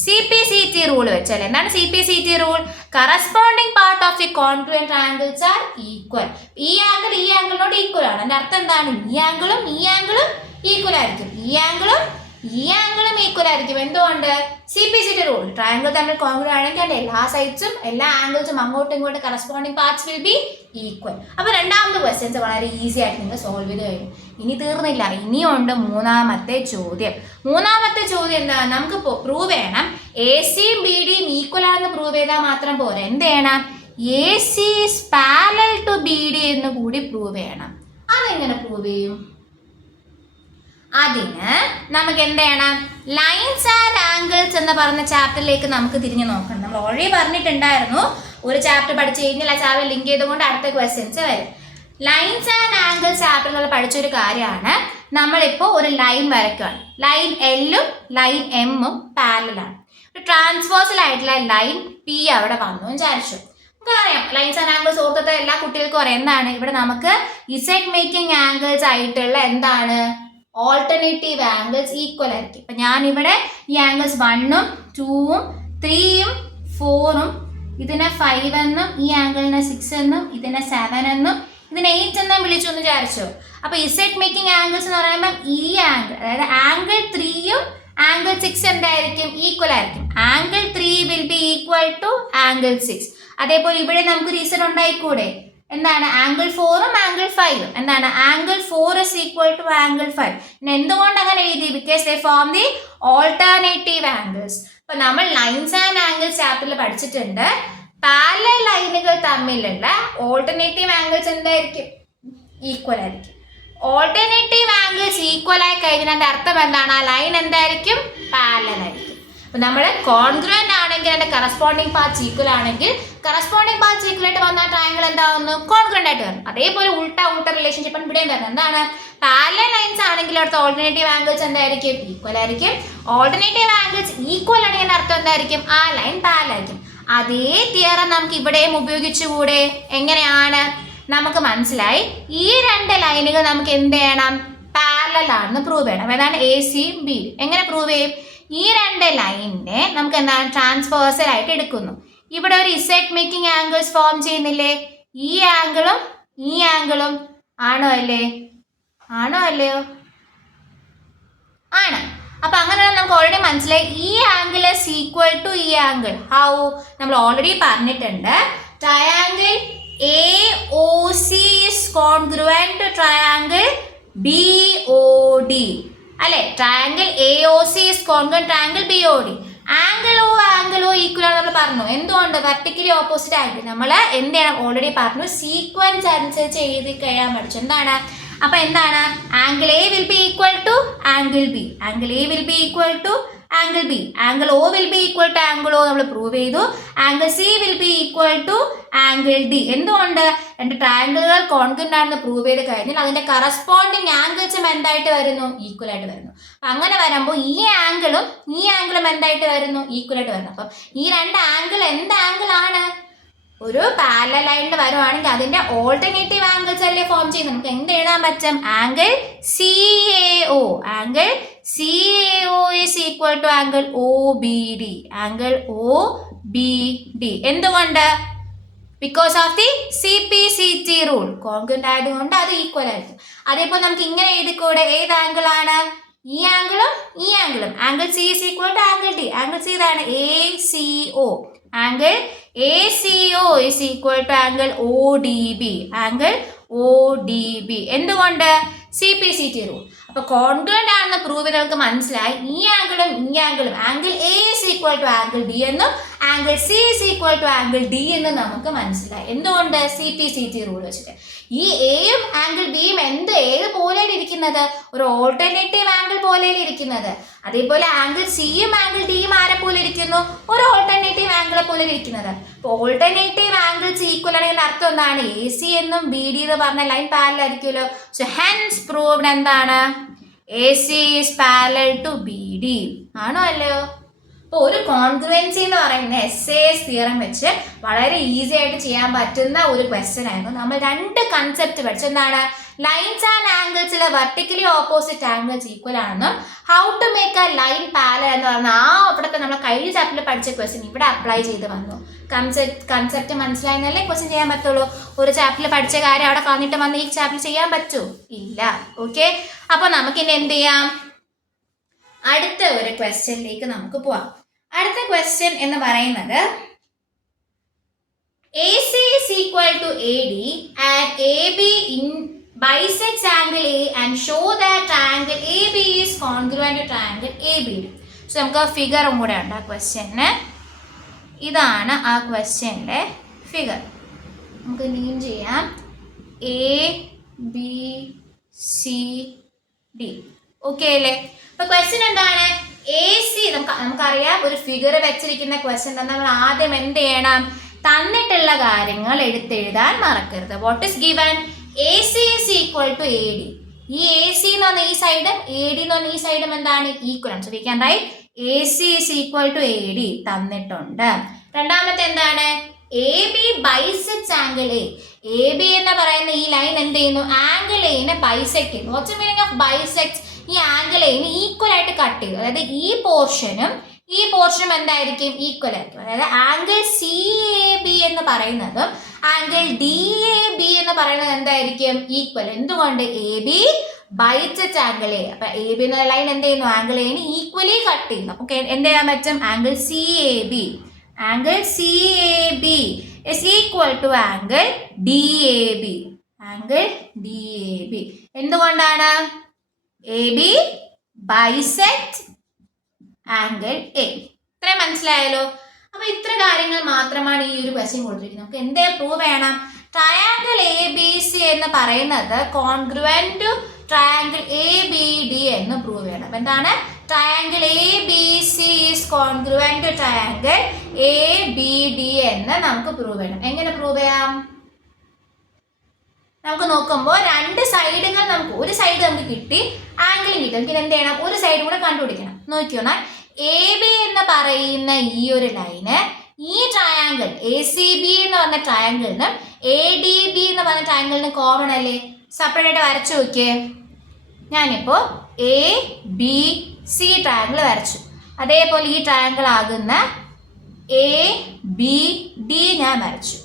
CPCT rule വെച്ചല്ലേ. എന്താണ് CPCT rule? Corresponding part of the congruent triangles are equal. ഈ ആംഗിളിനോട് ഈക്വൽ ആണ്. അതിന്റെ അർത്ഥം എന്താണ്? ഈ ആംഗിളും ഈക്വൽ ആയിരിക്കും. ഈ ആംഗിളും ഈക്വൽ ആയിരിക്കും. എന്തുകൊണ്ട്? CPCT rule. ട്രയാങ്കിൾ തമ്മിൽ കോൺഗ്രുവന്റ് ആണെങ്കിൽ അതിന്റെ എല്ലാ സൈഡ്സും എല്ലാ ആംഗിൾസും അങ്ങോട്ടും ഇങ്ങോട്ടും corresponding parts will be equal. അപ്പൊ രണ്ടാമത്തെ ക്വസ്റ്റ്യൻസ് വളരെ ഈസി ആയിട്ട് നിങ്ങൾ സോൾവ് ചെയ്ത് കഴിഞ്ഞു. ഇനി തീർന്നില്ല, ഇനിയുണ്ട് മൂന്നാമത്തെ ചോദ്യം. മൂന്നാമത്തെ ചോദ്യം എന്താ? നമുക്ക് പ്രൂവ് ചെയ്യണം ACയും BDയും ഈക്വൽ ആണെന്ന് പ്രൂവ് ചെയ്താൽ മാത്രം പോരാ. എന്ത് ചെയ്യണം? AC is parallel to BD എന്ന് കൂടി പ്രൂവ് ചെയ്യണം. അതെങ്ങനെ പ്രൂവ് ചെയ്യും? അതിന് നമുക്ക് എന്ത് ചെയ്യണം? ലൈൻസ് ആൻഡ് ആംഗിൾസ് എന്ന് പറഞ്ഞ ചാപ്റ്ററിലേക്ക് നമുക്ക് തിരിഞ്ഞു നോക്കണം. നമ്മൾ ഓൾറെഡി പറഞ്ഞിട്ടുണ്ടായിരുന്നു, ഒരു ചാപ്റ്റർ പഠിച്ചു കഴിഞ്ഞാൽ ആ ചാപ്റ്റർ ലിങ്ക് ചെയ്തുകൊണ്ട് അടുത്ത ക്വസ്റ്റ്യൻസ് വരും. ലൈൻസ് ആൻഡ് ആംഗിൾസ് ചാപ്റ്ററിൽ നമ്മൾ പഠിച്ചൊരു കാര്യമാണ്, നമ്മളിപ്പോൾ ഒരു ലൈൻ വരയ്ക്കുകയാണ്. ലൈൻ Lഉം ലൈൻ Mഉം പാരലലാണ്. ഒരു ട്രാൻസ്വേഴ്സൽ ആയിട്ടുള്ള ലൈൻ P അവിടെ വന്നു വിചാരിച്ചു. നമുക്കറിയാം ലൈൻസ് ആൻഡ് ആംഗിൾസ് ഓർത്തിട്ട് എല്ലാ കുട്ടികൾക്കും അറിയാം എന്താണ്. ഇവിടെ നമുക്ക് Z മേക്കിംഗ് ആംഗിൾസ് ആയിട്ടുള്ള എന്താണ്? ഓൾട്ടർനേറ്റീവ് ആംഗിൾസ് ഈക്വൽ ആയിരിക്കും. ഇപ്പം ഞാനിവിടെ ഈ ആംഗിൾസ് 1ഉം 2ഉം 3ഉം 4ഉം ഇതിനെ 5 എന്നും ഈ ആംഗിളിനെ 6 എന്നും ഇതിനെ 7 എന്നും ഇതിനെ 8 എന്നും വിളിച്ചു എന്ന് വിചാരിച്ചോ. അപ്പൊ Z മേക്കിംഗ് ആംഗിൾസ് എന്ന് പറയുമ്പോൾ ഈ ആംഗിൾ, അതായത് ആംഗിൾ 3യും ആംഗിൾ 6 എന്തായിരിക്കും? ഈക്വൽ ആയിരിക്കും. Angle 3 will be equal to angle 6. അതേപോലെ ഇവിടെ നമുക്ക് റീസൺ ഉണ്ടായിക്കൂടെ? എന്താണ്? ആംഗിൾ 4ഉം ആംഗിൾ 5ഉം എന്താണ്? Angle 4 is equal to angle 5. പിന്നെ എന്തുകൊണ്ട് അങ്ങനെ എഴുതി? Because they form the alternative angles. അപ്പൊ നമ്മൾ ലൈൻസ് ആൻഡ് ആംഗിൾസ് ചാപ്റ്ററിൽ പഠിച്ചിട്ടുണ്ട്, പാരലൽ ലൈനുകൾ തമ്മിലുള്ള ഓൾട്ടർനേറ്റീവ് ആംഗിൾസ് എന്തായിരിക്കും? ഈക്വൽ ആയിരിക്കും. ഓൾട്ടർനേറ്റീവ് ആംഗിൾസ് ഈക്വൽ ആയി കഴിഞ്ഞാൽ അർത്ഥം എന്താണ്? ആ ലൈൻ എന്തായിരിക്കും? പാരലൽ ആയിരിക്കും. അപ്പം നമ്മൾ കോൺഗ്രുവൻ്റ് ആണെങ്കിൽ അതിൻ്റെ കറസ്പോണ്ടിങ് പാർട്സ് ഈക്വൽ ആണെങ്കിൽ കറസ്പോണ്ടിങ് പാർട്സ് ഈക്വൽ ആയിട്ട് വന്ന ട്രയാങ്കിൾ എന്താവുന്നു? കോൺഗ്രുവൻ്റ് ആയിട്ട് വരും. അതേപോലെ ഉൾട്ട റിലേഷൻഷിപ്പ് ഇവിടെയും വരുന്നത്. എന്താണ്? പാരലൽ ലൈൻസ് ആണെങ്കിൽ അടുത്ത ഓൾട്ടർനേറ്റീവ് ആംഗിൾസ് എന്തായിരിക്കും? ഈക്വൽ ആയിരിക്കും. ഓൾട്ടർനേറ്റീവ് ആംഗിൾസ് ഈക്വൽ ആണെങ്കിൽ അർത്ഥം എന്തായിരിക്കും? ആ ലൈൻ പാരലൽ ആയിരിക്കും. അതേ തിയറം നമുക്ക് ഇവിടെയും ഉപയോഗിച്ചുകൂടെ? എങ്ങനെയാണ്? നമുക്ക് മനസ്സിലായി ഈ രണ്ട് ലൈനുകൾ നമുക്ക് എന്ത് ചെയ്യണം? പാരലൽ ആണെന്ന് പ്രൂവ് ചെയ്യണം. ഏതാണ്? എ സിയും ബി. എങ്ങനെ പ്രൂവ് ചെയ്യും? ഈ രണ്ട് ലൈനിനെ നമുക്ക് എന്താണ്? ട്രാൻസ്വേഴ്സൽ ആയിട്ട് എടുക്കുന്നു. ഇവിടെ ഒരു ഇസെഡ് മേക്കിംഗ് ആംഗിൾസ് ഫോം ചെയ്യുന്നില്ലേ? ഈ ആംഗിളും ഈ ആംഗിളും ആണോ അല്ലേ? ആണോ അല്ലയോ? ആണ്. അപ്പൊ അങ്ങനെ നമുക്ക് ഓൾറെഡി മനസ്സിലായി ഈ ആംഗിൾ ഇസ് ഈക്വൽ ടു ഈ ആംഗിൾ. ഹൗ? നമ്മൾ ഓൾറെഡി പറഞ്ഞിട്ടുണ്ട്. Triangle AOC is congruent to triangle BOD. അല്ലെ? Triangle AOC is congruent to triangle BOD. ആംഗിളോ ഈക്വൽ ആണ് നമ്മൾ പറഞ്ഞു. എന്തുകൊണ്ട്? Vertically opposite angle. നമ്മൾ എന്ത് ചെയ്യണം? ഓൾറെഡി പറഞ്ഞു. സീക്വൻസ് അനുസരിച്ച് എഴുതി കഴിയാൻ പഠിച്ചു. എന്താണ്? അപ്പൊ എന്താണ്? Angle A will be equal to angle B. Angle A will be equal to angle B. Angle O will be equal to angle O നമ്മൾ പ്രൂവ് ചെയ്തു. Angle C will be equal to angle D. എന്തുകൊണ്ട്? രണ്ട് ട്രയാംഗിളുകൾ congruent ആണെന്ന് prove ചെയ്ത് കഴിഞ്ഞാൽ അതിന്റെ corresponding ആംഗിൾസും എന്തായിട്ട് വരുന്നു? ഈക്വൽ ആയിട്ട് വരുന്നു. അങ്ങനെ വരുമ്പോൾ ഈ ആംഗിളും എന്തായിട്ട് വരുന്നു? ഈക്വൽ ആയിട്ട് വരുന്നു. അപ്പം ഈ രണ്ട് ആംഗിൾ എന്ത് ആംഗിൾ ആണ്? ഒരു പാരലൽ ലൈനിൽ വരുവാണെങ്കിൽ അതിന്റെ ഓൾട്ടർനേറ്റീവ് ആംഗിൾസ് അല്ലേ ഫോം ചെയ്യുന്നത്. നമുക്ക് എന്ത് എഴുതാൻ പറ്റും? Angle CAO. Angle CAO is equal to angle OBD. Angle OBD. എന്തുകൊണ്ട്? Because of the CPCT rule. Congruent ആയതുകൊണ്ട് അത് ഈക്വൽ ആയിരിക്കും. അതേപോലെ നമുക്ക് ഇങ്ങനെ എഴുതിക്കൂടെ? ഏത് ആംഗിൾ ആണ്? ഈ ആംഗിളും ഈ ആംഗിളും. Angle C is equal to angle D. Angle C ഇതാണ് ACO. Angle ACO is equal to angle ODB. Angle ODB. എന്തുകൊണ്ട്? CPCT rule. അപ്പൊ കോൺഗ്രുവൻ്റ് ആണെന്ന് പ്രൂവ് ചെയ്ത് നമുക്ക് മനസ്സിലായി ഈ ആംഗിളും angle A is equal to angle D എന്നും angle C is equal to angle D എന്നും നമുക്ക് മനസ്സിലായി. എന്തുകൊണ്ട്? CPCT റൂൾ വെച്ചിട്ട്. ഈ എയും ആംഗിൾ ബിയും ഏത് പോലെയാണ് ഇരിക്കുന്നത്? ഒരു ഓൾട്ടർനേറ്റീവ് ആംഗിൾ പോലെയാണ് ഇരിക്കുന്നത്. അതേപോലെ ആംഗിൾ സിയും ആംഗിൾ ഡിയും ആരെ പോലെ ഇരിക്കുന്നു? ഒരു ഓൾട്ടർനേറ്റീവ് ആംഗിളെ പോലെ ഇരിക്കുന്നത്. അപ്പോൾ ഓൾട്ടർനേറ്റീവ് ആംഗിൾസ് ഈക്വൽ ആണെങ്കിൽ അർത്ഥം എന്താണ്? AC എന്നും BD എന്ന് പറഞ്ഞ ലൈൻ പാരലൽ ആയിരിക്കുമല്ലോ. സോ ഹെൻസ് പ്രൂവ്ഡ് എന്താണ്? AC is parallel to BD. ആണോ അല്ലയോ? അപ്പോൾ ഒരു കോൺഗ്രുവൻസി എന്ന് പറയുന്ന SAS തിയറം വെച്ച് വളരെ ഈസി ആയിട്ട് ചെയ്യാൻ പറ്റുന്ന ഒരു ക്വസ്റ്റ്യൻ ആയിരുന്നു. നമ്മൾ രണ്ട് കൺസെപ്റ്റ് പഠിച്ചു. എന്താണ്? ലൈൻസ് ആൻഡ് ആംഗിൾസിലെ വെർട്ടിക്കലി ഓപ്പോസിറ്റ് ആംഗിൾസ് ഈക്വൽ ആണെന്നും how to make a line parallel എന്ന് പറഞ്ഞാൽ അവിടുത്തെ നമ്മൾ കഴിഞ്ഞ ചാപ്റ്ററിൽ പഠിച്ച ക്വസ്റ്റ്യൻ ഇവിടെ അപ്ലൈ ചെയ്ത് വന്നു. കൺസെപ്റ്റ് മനസ്സിലായെന്നല്ലേ ക്വസ്റ്റ്യൻ ചെയ്യാൻ പറ്റുള്ളൂ. ഒരു ചാപ്റ്ററിൽ പഠിച്ച കാര്യം അവിടെ കളഞ്ഞിട്ട് വന്ന് ഈ ചാപ്റ്റർ ചെയ്യാൻ പറ്റൂ? ഇല്ല. ഓക്കെ, അപ്പോൾ നമുക്കിനി എന്ത് ചെയ്യാം? അടുത്ത ഒരു ക്വസ്റ്റ്യനിലേക്ക് നമുക്ക് പോവാം. അടുത്ത ക്വസ്റ്റ്യൻ എന്ന് പറയുന്നത് AC is equal to AD and AB bisects angle A and show that triangle AB is congruent to triangle ABD. So നമുക്ക് ഫിഗറും കൂടെ ഉണ്ട് ആ ക്വസ്റ്റ്യന്. ഇതാണ് ആ ക്വസ്റ്റ്യൻ്റെ ഫിഗർ. നമുക്ക് നെയിം ചെയ്യാം ABCD. ഓക്കെ അല്ലേ? അപ്പോൾ ക്വസ്റ്റ്യൻ എന്താണ്? AC നമുക്കറിയാം ഒരു ഫിഗർ വെച്ചിരിക്കുന്ന ക്വസ്റ്റ്യൻ നമ്മൾ ആദ്യം എന്ത് ചെയ്യണം? തന്നിട്ടുള്ള കാര്യങ്ങൾ എടുത്തെഴുതാൻ മറക്കരുത്. What is given? AC is equal to AD. ഈ AC എന്ന് പറഞ്ഞ ഈ സൈഡും AD എന്ന് പറഞ്ഞ ഈ സൈഡും എന്താണ്? ഈക്വൽ ആണ്. So we can write AC is equal to AD തന്നിട്ടുണ്ട്. രണ്ടാമത്തെ എന്താണ്? AB bisects angle A. AB എന്ന് പറയുന്ന ഈ ലൈൻ എന്ത് ചെയ്യുന്നു? ആംഗിൾ എനെ ബൈസെക്ട് ചെയ്യുന്നു. Watts the meaning of bisects? ഈ ആംഗിൾ എനെ ഈക്വൽ ആയിട്ട് കട്ട് ചെയ്തു. അതായത് ഈ പോർഷനും എന്തായിരിക്കും? ഈക്വൽ ആയിരിക്കും. അതായത് ആംഗിൾ CAB എന്ന് പറയുന്നതും ആംഗിൾ DAB എന്ന് പറയുന്നത് എന്തായിരിക്കും? ഈക്വൽ. എന്തുകൊണ്ട്? AB bisects angle A. അപ്പൊ AB എന്ന ലൈൻ എന്ത് ചെയ്യുന്നു? ആംഗിൾ എനെ ഈക്വലി കട്ട് ചെയ്യുന്നു. അപ്പൊ എന്ത് ചെയ്യാൻ പറ്റും? Angle CAB is equal to angle DAB. Angle DAB എന്തുകൊണ്ടാണ്? AB bisect angle A. ഇത്രയും മനസ്സിലായല്ലോ. അപ്പൊ ഇത്ര കാര്യങ്ങൾ മാത്രമാണ് ഈ ഒരു ക്വസ്റ്റ്യൻ കൊടുത്തിരിക്കുന്നത്. നമുക്ക് എന്തേ പ്രൂവ് ചെയ്യണം? ട്രയാംഗിൾ ABC എന്ന് പറയുന്നത് കോൺഗ്രുവന്റ് ടു ട്രയാംഗിൾ ABD എന്ന് പ്രൂവ് ചെയ്യണം. എന്താണ്? Triangle ABC is congruent to triangle ABD എന്ന് നമുക്ക് പ്രൂവ് ചെയ്യണം. എങ്ങനെ പ്രൂവ് ചെയ്യാം? നമുക്ക് നോക്കുമ്പോൾ രണ്ട് സൈഡുകൾ നമുക്ക് ഒരു സൈഡ് നമുക്ക് കിട്ടി, ആംഗിളും കിട്ടും. നമുക്ക് എന്ത് ചെയ്യണം? ഒരു സൈഡും കൂടെ കണ്ടുപിടിക്കണം. നോക്കിയോണ AB എന്ന് പറയുന്ന ഈ ഒരു ലൈന് ഈ ട്രയാങ്കിൾ ACB എന്ന് പറഞ്ഞ ട്രയാങ്കിളിനും ADB എന്ന് പറഞ്ഞ ട്രയാങ്കിളിനും കോമൺ അല്ലേ? സെപ്പറേറ്റ് ആയിട്ട് വരച്ചു നോക്കിയേ. ഞാനിപ്പോൾ ABC ട്രയാങ്കിൾ വരച്ചു. അതേപോലെ ഈ ട്രയാങ്കിൾ ആകുന്ന ABD ഞാൻ വരച്ചു.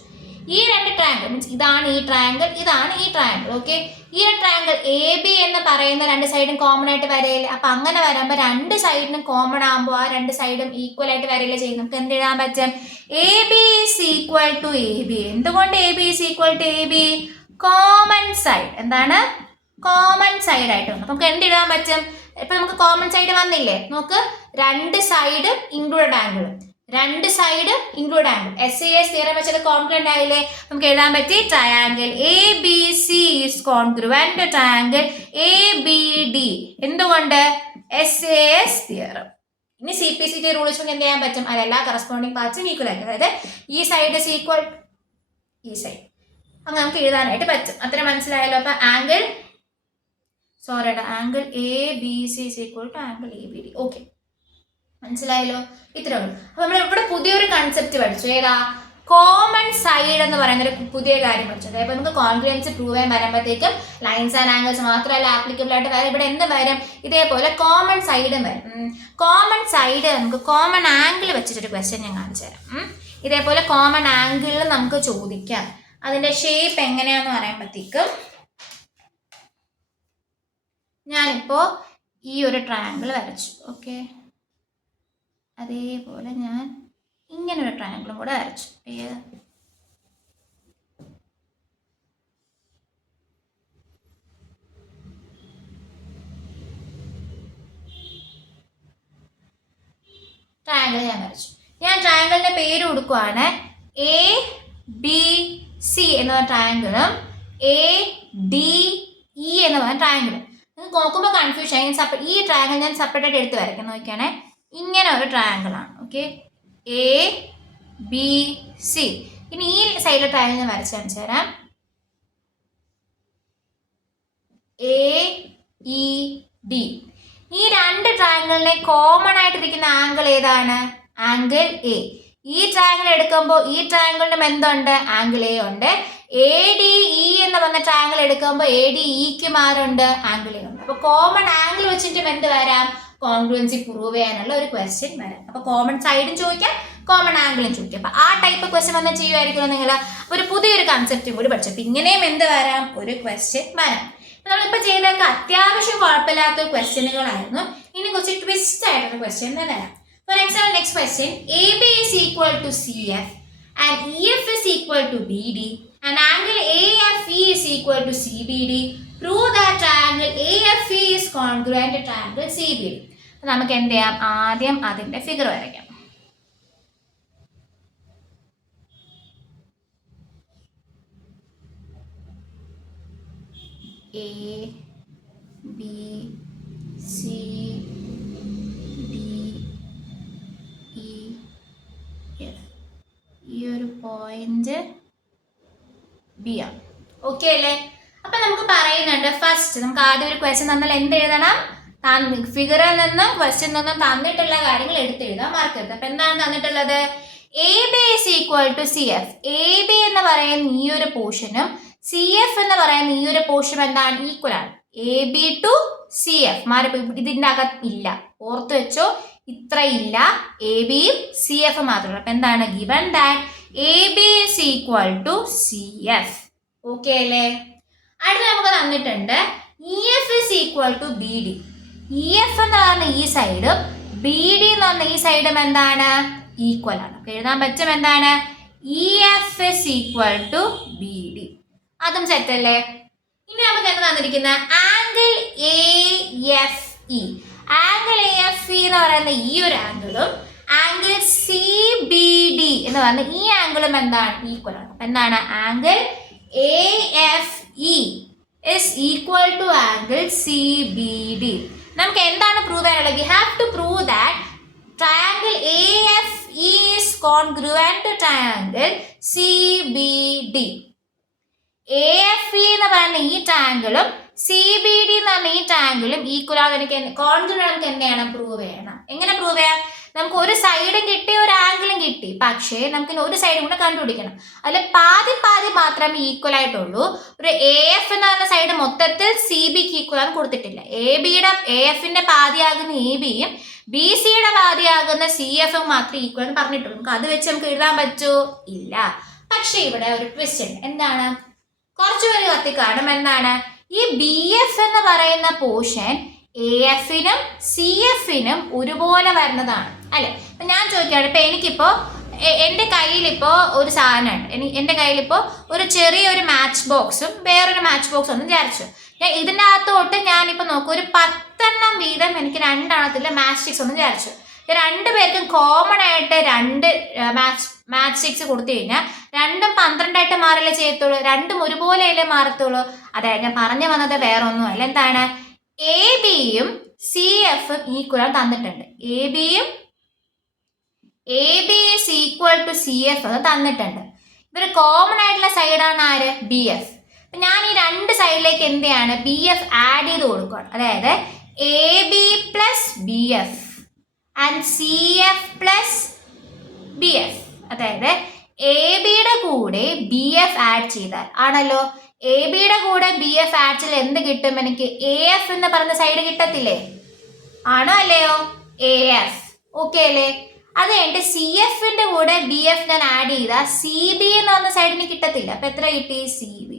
ഈ രണ്ട് ട്രയാങ്കിൾ മീൻസ് ഇതാണ് ഈ ട്രയാങ്കിൾ, ഇതാണ് ഈ ട്രയാങ്കിൾ. ഓക്കെ, ഈ ട്രയാങ്കിൾ AB എന്ന് പറയുന്ന രണ്ട് സൈഡും കോമൺ ആയിട്ട് വരയില്ലേ? അപ്പൊ അങ്ങനെ വരുമ്പോൾ രണ്ട് സൈഡിനും കോമൺ ആകുമ്പോൾ ആ രണ്ട് സൈഡും ഈക്വൽ ആയിട്ട് വരയില്ലേ ചെയ്യും. നമുക്ക് എന്ത് എഴുതാൻ പറ്റും? AB is equal to AB. എന്തുകൊണ്ട് AB is equal to AB? Common side. എന്താണ്? കോമൺ സൈഡ് ആയിട്ട് വന്നു. നമുക്ക് എന്ത് എഴുതാൻ പറ്റും? ഇപ്പൊ നമുക്ക് കോമൺ സൈഡ് വന്നില്ലേ? നോക്ക്, രണ്ട് സൈഡും ഇൻക്ലൂഡഡ് ആംഗിളും, രണ്ട് side include angle. SAS theorem വെച്ചത് കോൺഗ്രുവന്റ് ആയില്ലേ? നമുക്ക് എഴുതാൻ പറ്റി triangle ABC is congruent to triangle ABD. എന്തുകൊണ്ട്? SAS theorem. ഇനി CPCT റൂൾ വെച്ച് എന്ത് ചെയ്യാൻ പറ്റും? അതെല്ലാ കറസ്പോണ്ടിങ് പാർട്സും ഈക്വൽ ആയിട്ട്, അതായത് ഈ സൈഡ് ഇസ് ഈക്വൽ ഈ സൈഡ്, അങ്ങനെ നമുക്ക് എഴുതാനായിട്ട് പറ്റും. അത്ര മനസ്സിലായല്ലോ? അപ്പൊ angle ABC is equal to angle ABD. Okay, മനസ്സിലായല്ലോ? ഇത്രേ ഉള്ളൂ. അപ്പൊ നമ്മൾ ഇവിടെ പുതിയൊരു കൺസെപ്റ്റ് പഠിച്ചു. ഏതാ? കോമൺ സൈഡ് എന്ന് പറയുന്ന ഒരു പുതിയ കാര്യം പഠിച്ചു. അതായത് നമുക്ക് കോൺഗ്രുവൻസി പ്രൂവ് ചെയ്യാൻ വരുമ്പോഴത്തേക്കും ലൈൻസ് ആൻഡ് ആംഗിൾസ് മാത്രമല്ല ആപ്ലിക്കബിൾ ആയിട്ട് വരും. ഇവിടെ എന്ത് വരും? ഇതേപോലെ കോമൺ സൈഡും വരും. കോമൺ സൈഡ് നമുക്ക് കോമൺ ആംഗിൾ വെച്ചിട്ടൊരു ക്വസ്റ്റ്യൻ ഞാൻ കാണിച്ചു തരാം. ഇതേപോലെ കോമൺ ആംഗിളിൽ നമുക്ക് ചോദിക്കാം. അതിന്റെ ഷേപ്പ് എങ്ങനെയാന്ന് പറയുമ്പോഴത്തേക്കും ഞാനിപ്പോ ഈ ഒരു ട്രയാങ്കിൾ വരച്ചു. ഓക്കെ, അതേപോലെ ഞാൻ ഇങ്ങനൊരു ട്രയാങ്കിളും കൂടെ വരച്ചു. ട്രയാങ്കിൾ ഞാൻ വരച്ചു. ഞാൻ ട്രയാങ്കിളിന്റെ പേര് കൊടുക്കുവാണ് ABC എന്ന് പറഞ്ഞ ട്രയാങ്കിളും ADE എന്ന് പറഞ്ഞ ട്രയാങ്കിളും. നിങ്ങൾക്ക് നോക്കുമ്പോൾ കൺഫ്യൂഷൻ. ഈ ട്രയാങ്കിൾ ഞാൻ സെപ്പറേറ്റ് ആയിട്ട് എടുത്ത് വരയ്ക്കാം. നോക്കിയാണേ, ഇങ്ങനെ ഒരു ട്രയാങ്കിൾ ആണ്. Okay, ABC. ഇനി ഈ സൈഡിലെ ട്രയാങ്കിൾ ഞാൻ വരച്ച് കാണിച്ചു തരാം. AED. ഈ രണ്ട് ട്രയാങ്കിളിനെ കോമൺ ആയിട്ടിരിക്കുന്ന ആംഗിൾ ഏതാണ്? Angle A. ഈ ട്രയാങ്കിൾ എടുക്കുമ്പോൾ ഈ ട്രയാങ്കിളിനും എന്തുണ്ട്? ആംഗിൾ A ഉണ്ട്. ADE എന്ന് പറഞ്ഞ ട്രയാങ്കിൾ എടുക്കുമ്പോൾ ADEക്കും ആരുണ്ട്? ആംഗിൾ A ഉണ്ട്. അപ്പൊ കോമൺ ആംഗിൾ വെച്ചിട്ടും എന്ത് വരാം? കോൺഗ്രുവൻസി പ്രൂവ് ചെയ്യാനുള്ള ഒരു ക്വസ്റ്റ്യൻ വരാം. അപ്പൊ കോമൺ സൈഡും ചോദിക്കാം, കോമൺ ആംഗിളും ചോദിക്കാം. അപ്പൊ ആ ടൈപ്പ് ക്വസ്റ്റ്യൻ വന്ന് ചെയ്യുമായിരിക്കുമല്ലോ നിങ്ങൾ. ഒരു പുതിയൊരു കൺസെപ്റ്റും കൂടി പഠിച്ചു. അപ്പൊ ഇങ്ങനെയും എന്ത് വരാം? ഒരു ക്വസ്റ്റ്യൻ വരാം. നമ്മളിപ്പോൾ ചെയ്തൊക്കെ അത്യാവശ്യം കുഴപ്പമില്ലാത്ത ക്വസ്റ്റ്യനുകളായിരുന്നു. ഇനി കുറച്ച് ട്വിസ്റ്റ് ആയിട്ടൊരു ക്വസ്റ്റ്യൻ തരാം. For example, next question, AB is equal to CF and EF is equal to BD and angle AFE is equal to CBD. Prove that triangle AFE is congruent to triangle CBD. നമുക്ക് എന്ത് ചെയ്യാം? ആദ്യം അതിന്റെ figure വരയ്ക്കാം. A B C D E F. ഈ ഒരു point B ആണ്. Okay അല്ലേ? അപ്പൊ നമുക്ക് പറയുന്നുണ്ട്, ഫസ്റ്റ് നമുക്ക് ആദ്യം ഒരു ക്വസ്റ്റ്യൻ തന്നാൽ എന്ത് എഴുതണം? ഫിഗറിൽ നിന്നും ക്വസ്റ്റ്യൻ നിന്നും തന്നിട്ടുള്ള കാര്യങ്ങൾ എടുത്തെഴുതാൻ മറക്കരുത്. അപ്പൊ എന്താണ് തന്നിട്ടുള്ളത്? AB is equal to CF. AB എന്ന് പറയുന്ന ഈ ഒരു പോർഷനും CF എന്ന് പറയുന്ന ഈ ഒരു പോർഷൻ എന്താണ്? ഈക്വൽ ആണ്. AB to CF ഇതിന്റെ അകത്ത് ഇല്ല, ഓർത്ത് വെച്ചോ, ഇത്ര ഇല്ല. ABയും CF മാത്രമേ. അപ്പൊ എന്താണ്? Given that AB is equal to CF. Okay അല്ലേ? അടുത്ത നമുക്ക് തന്നിട്ടുണ്ട് EF is equal to BD. EF എന്ന് പറഞ്ഞ ഈ സൈഡും BD എന്ന് പറഞ്ഞ ഈ സൈഡും എന്താണ്? ഈക്വൽ ആണ്. അപ്പൊ എഴുതാൻ പറ്റും എന്താണ്? EF is equal to BD. അതും സെറ്റ് അല്ലേ? ഇനി നമുക്ക് എന്താ തന്നിരിക്കുന്ന? Angle AFE. ആംഗിൾ AFE എന്ന് പറയുന്ന ഈ ഒരു ആംഗിളും ആംഗിൾ CBD എന്ന് പറയുന്ന ഈ ആംഗിളും എന്താണ്? ഈക്വൽ ആണ്. അപ്പൊ എന്താണ്? Angle AFE is equal to angle CBD. നമുക്ക് എന്താണ് പ്രൂവ് ചെയ്യാനുള്ളത്? We have to prove that triangle AFE is congruent to triangle CBD. AFE എന്ന് പറയുന്ന ഈ ട്രയാങ്കിളും CBD എന്ന് പറഞ്ഞ ഈ ട്രയാങ്കിളും ഈക്വൽ ആകുന്ന കോൺഗ്രന്റ് നമുക്ക് എന്താണ് പ്രൂവ് ചെയ്യണം. എങ്ങനെ പ്രൂവ് ചെയ്യാം? നമുക്ക് ഒരു സൈഡും കിട്ടി, ഒരു ആംഗിളും കിട്ടി, പക്ഷേ നമുക്ക് ഒരു സൈഡും കൂടെ കണ്ടുപിടിക്കണം. അതിൽ പാതി മാത്രമേ ഈക്വൽ ആയിട്ടുള്ളൂ. ഒരു AF എന്ന് പറഞ്ഞ സൈഡ് മൊത്തത്തിൽ CBക്ക് ഈക്വൽ ആണ് കൊടുത്തിട്ടില്ല. AFന്റെ പാതിയാകുന്ന ABയും BCയുടെ പാതിയാകുന്ന CFും മാത്രമേ ഈക്വൽ എന്ന് പറഞ്ഞിട്ടുള്ളൂ. നമുക്ക് അത് വെച്ച് നമുക്ക് എഴുതാൻ പറ്റുമോ? ഇല്ല. പക്ഷെ ഇവിടെ ഒരു ട്വിസ്റ്റ് ഉണ്ട്. എന്താണ്? കുറച്ചുപേര് കത്തിക്കാണും. എന്താണ്? ഈ BF എന്ന് പറയുന്ന പോർഷൻ AFനും CFനും ഒരുപോലെ വരുന്നതാണ് അല്ലെ? അപ്പൊ ഞാൻ ചോദിക്കുകയാണ്, ഇപ്പൊ എനിക്കിപ്പോ എൻ്റെ കയ്യിലിപ്പോ ഒരു സാധനമുണ്ട്. എൻ്റെ കയ്യിലിപ്പോ ഒരു ചെറിയൊരു മാച്ച് ബോക്സും വേറൊരു മാച്ച് ബോക്സും ഒന്നും വിചാരിച്ചു. ഞാൻ ഇതിൻ്റെ അകത്തോട്ട് ഞാനിപ്പോ നോക്കും, ഒരു 10 വീതം എനിക്ക് 2 എണ്ണത്തിലെ മാച്ച് സ്റ്റിക്സ് ഒന്ന് വിചാരിച്ചു. രണ്ടുപേർക്കും കോമൺ ആയിട്ട് 2 മാച്ച് സ്റ്റിക്സ് കൊടുത്തു കഴിഞ്ഞാൽ 2ഉം 12 മാറില്ലേ ചെയ്യത്തുള്ളൂ? 2ഉം ഒരുപോലെയല്ലേ മാറത്തുള്ളൂ? അതെ, ഞാൻ പറഞ്ഞു വന്നത് വേറെ ഒന്നുമല്ല. എന്താണ്? ABയും CFും ഈക്വൽ തന്നിട്ടുണ്ട്. AB is equal to CF എന്ന് തന്നിട്ടുണ്ട്. ഇവര് കോമൺ ആയിട്ടുള്ള സൈഡാണ് ആര്? BF. ഞാൻ ഈ 2 സൈഡിലേക്ക് എന്തെയാണ് BF ആഡ് ചെയ്ത് കൊടുക്കുകയാണ്. അതായത് AB plus BF and CF plus BF. അതായത് ABയുടെ കൂടെ BF ആഡ് ചെയ്താൽ ആണല്ലോ, ABയുടെ കൂടെ BF ആഡ് ചെയ്താൽ എന്ത് കിട്ടും? എനിക്ക് AF എന്ന് പറഞ്ഞ സൈഡ് കിട്ടത്തില്ലേ? ആണോ അല്ലയോ? AF. ഓക്കെ അല്ലേ? അത് കഴിഞ്ഞിട്ട് CFന്റെ കൂടെ BF ഞാൻ ആഡ് ചെയ്താൽ CB എന്ന് പറഞ്ഞ സൈഡിന് കിട്ടത്തില്ല. അപ്പൊ എത്ര കിട്ടി? CB.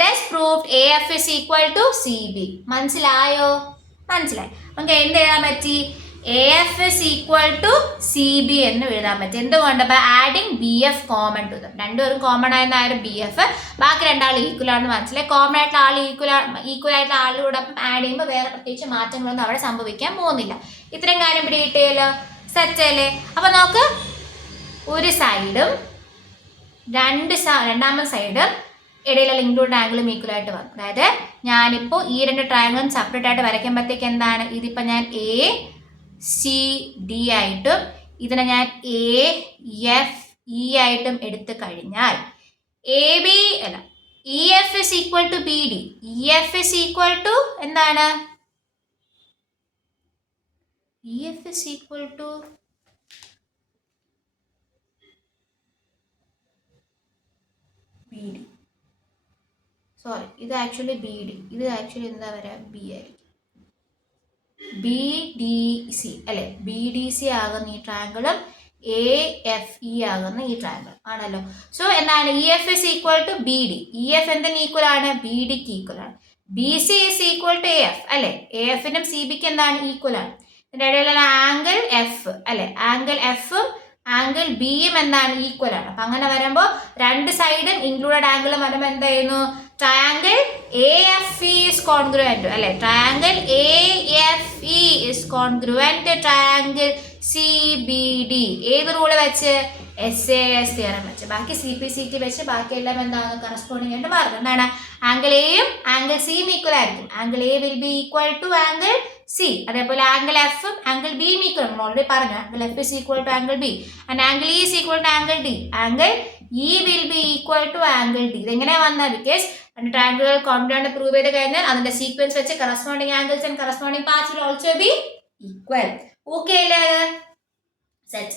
That's proved AF is equal to CB. മനസ്സിലായോ? മനസ്സിലായി. നമുക്ക് എന്ത് എഴുതാൻ പറ്റി? AF is equal to CB എന്ന് എഴുതാൻ പറ്റി. എന്തുകൊണ്ട്? By adding BF common to them. രണ്ടുപേരും കോമൺ ആയിരുന്ന BF, ബാക്കി 2 ആൾ ഈക്വൽ ആണെന്ന് മനസ്സിലായി. കോമൺ ആയിട്ടുള്ള ആൾ ഈക്വൽ ആയിട്ടുള്ള ആളുകൂടൊപ്പം ആഡ് ചെയ്യുമ്പോൾ വേറെ പ്രത്യേകിച്ച് മാറ്റങ്ങളൊന്നും അവിടെ സംഭവിക്കാൻ പോകുന്നില്ല. ഇത്രയും കാര്യം ഇവിടെ കിട്ടിയല്ലോ. സെറ്റ് അല്ലേ? അപ്പൊ നമുക്ക് ഒരു സൈഡും രണ്ടാമത്തെ സൈഡും ഇടയിലുള്ള ഇൻക്ലൂഡ് ആംഗിളും ഈക്വൽ ആയിട്ട് വന്നു. അതായത് ഞാനിപ്പോ ഈ 2 ട്രയാങ്കിളും സെപ്പറേറ്റ് ആയിട്ട് വരയ്ക്കുമ്പോഴത്തേക്ക് എന്താണ്? ഇതിപ്പോ ഞാൻ ACD ആയിട്ടും ഇതിനെ ഞാൻ AFE ആയിട്ടും എടുത്തു കഴിഞ്ഞാൽ EF is equal to BD. EF is equal to എന്താണ്? EF is equal to BD. Sorry, ഇത് ആക്ച്വലി BD. ഇത് ആക്ച്വലി എന്താ പറയുക? B ആയിരിക്കും. BDC അല്ലെ? BDC ആകുന്ന ഈ ട്രയാങ്കിളും AFE ആകുന്ന ഈ ട്രയാങ്കിൾ ആണല്ലോ. സോ എന്താണ്? EF is equal to BD. EF എന്തിന് ഈക്വൽ ആണ്? BDക്ക് ഈക്വൽ ആണ്. BC is equal to AF അല്ലെ? AFനും CBക്ക് എന്താണ്? ഈക്വൽ ആണ്. ഇതിന്റെ ഇടയിലുള്ള ആംഗിൾ F അല്ലെ? ആംഗിൾ Fഉം ആംഗിൾ Bയും എന്താണ്? ഈക്വൽ ആണ്. അപ്പൊ അങ്ങനെ വരുമ്പോൾ 2 സൈഡും ഇൻക്ലൂഡഡ് ആംഗിളും വരുമ്പോൾ എന്താ ചെയ്യുന്നു? ട്രയാങ്കിൾ AFE is congruent അല്ലെ? Triangle AFE is congruent to triangle CBD. ഏത് റൂള് വെച്ച്? SAS തിയറം വെച്ച്. ബാക്കി CPCT വെച്ച് ബാക്കിയെല്ലാം എന്താണ്? കറസ്പോണ്ടിങ് ആയിട്ട് മാറും. എന്താണ്? ആംഗിൾ എയും ആംഗിൾ സിയും ഈക്വൽ ആയിരിക്കും. Angle A will be equal to angle C. അതേപോലെ ആംഗിൾ Fഉം ആംഗിൾ Bയും ഈക്വൽ. നമ്മൾ ഓൾറെഡി പറഞ്ഞു angle F is equal to angle B and angle E is equal to angle D. Angle E will be equal to angle D. ഇതെങ്ങനെ വന്ന? Because ട്രയാങ്കിളുകൾ congruent prove ചെയ്ത് കഴിഞ്ഞാൽ അതിന്റെ sequence വെച്ച് corresponding angles and corresponding parts will also be equal. Okay അല്ലേ? Set.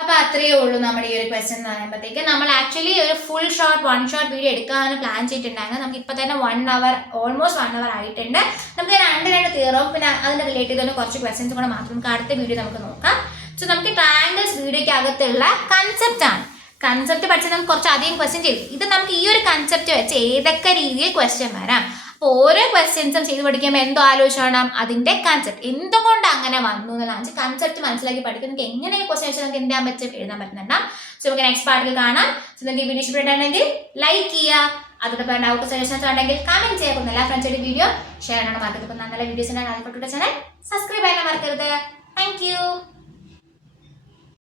അപ്പൊ അത്രയേ ഉള്ളൂ നമ്മുടെ ഈ ഒരു ക്വസ്റ്റ്യൻ എന്ന് പറയുമ്പോഴത്തേക്ക്. നമ്മൾ ആക്ച്വലി ഒരു ഫുൾ ഷോർട്ട് 1 ഷോട്ട് വീഡിയോ എടുക്കാനാണ് പ്ലാൻ ചെയ്തിട്ടുണ്ടായിരുന്നു. നമുക്ക് ഇപ്പൊ തന്നെ 1 hour ഓൾമോസ്റ്റ് 1 hour ആയിട്ടുണ്ട്. നമുക്ക് 2 തീറവും പിന്നെ അതിന്റെ റിലേറ്റ് ചെയ്തുകൊണ്ട് കുറച്ച് ക്വസ്റ്റ്യൻസ് കൂടെ മാത്രം നമുക്ക് അടുത്ത വീഡിയോ നമുക്ക് നോക്കാം. സോ നമുക്ക് ട്രയാങ്കിൾസ് വീഡിയോയ്ക്ക് അകത്തുള്ള കൺസെപ്റ്റ് ആണ്. കൺസെപ്റ്റ് പഠിച്ചാൽ നമുക്ക് കുറച്ച് അധികം ക്വസ്റ്റ്യൻ ചെയ്തു. ഇത് നമുക്ക് ഈ ഒരു കൺസെപ്റ്റ് വെച്ച് ഏതൊക്കെ രീതിയിൽ ക്വസ്റ്റ്യൻ വരാം. അപ്പോൾ ഓരോ ക്വസ്റ്റ്യൻസും ചെയ്ത് പഠിക്കുമ്പോൾ എന്തോ ആലോചിക്കണം? അതിന്റെ കൺസെപ്റ്റ് എന്തുകൊണ്ട് അങ്ങനെ വന്നു എന്നുള്ളതാണ്. കൺസെപ്റ്റ് മനസ്സിലാക്കി പഠിക്കും. നിങ്ങൾക്ക് എങ്ങനെ ക്വസ്റ്റ്യൻസ് നമുക്ക് എന്താ പറ്റും എഴുതാൻ പറ്റുന്നുണ്ടാവും. സോ നമുക്ക് നെക്സ്റ്റ് പാർട്ടിൽ കാണാം. സോ നിങ്ങൾക്ക് ഈ വീഡിയോ ഇഷ്ടപ്പെട്ടിട്ടുണ്ടെങ്കിൽ ലൈക്ക് ചെയ്യുക. അതോടൊപ്പം ഡൗട്ട് സജഷൻസ് ഉണ്ടെങ്കിൽ കമന്റ് ചെയ്യുക. എല്ലാ ഫ്രണ്ട്സായിട്ട് വീഡിയോ ഷെയർ ചെയ്യണം. മറക്കരുത്. നല്ല വീഡിയോസ് ഉണ്ടെങ്കിൽ ചാനൽ സബ്സ്ക്രൈബ് ചെയ്യാൻ മറക്കരുത്. Thank you.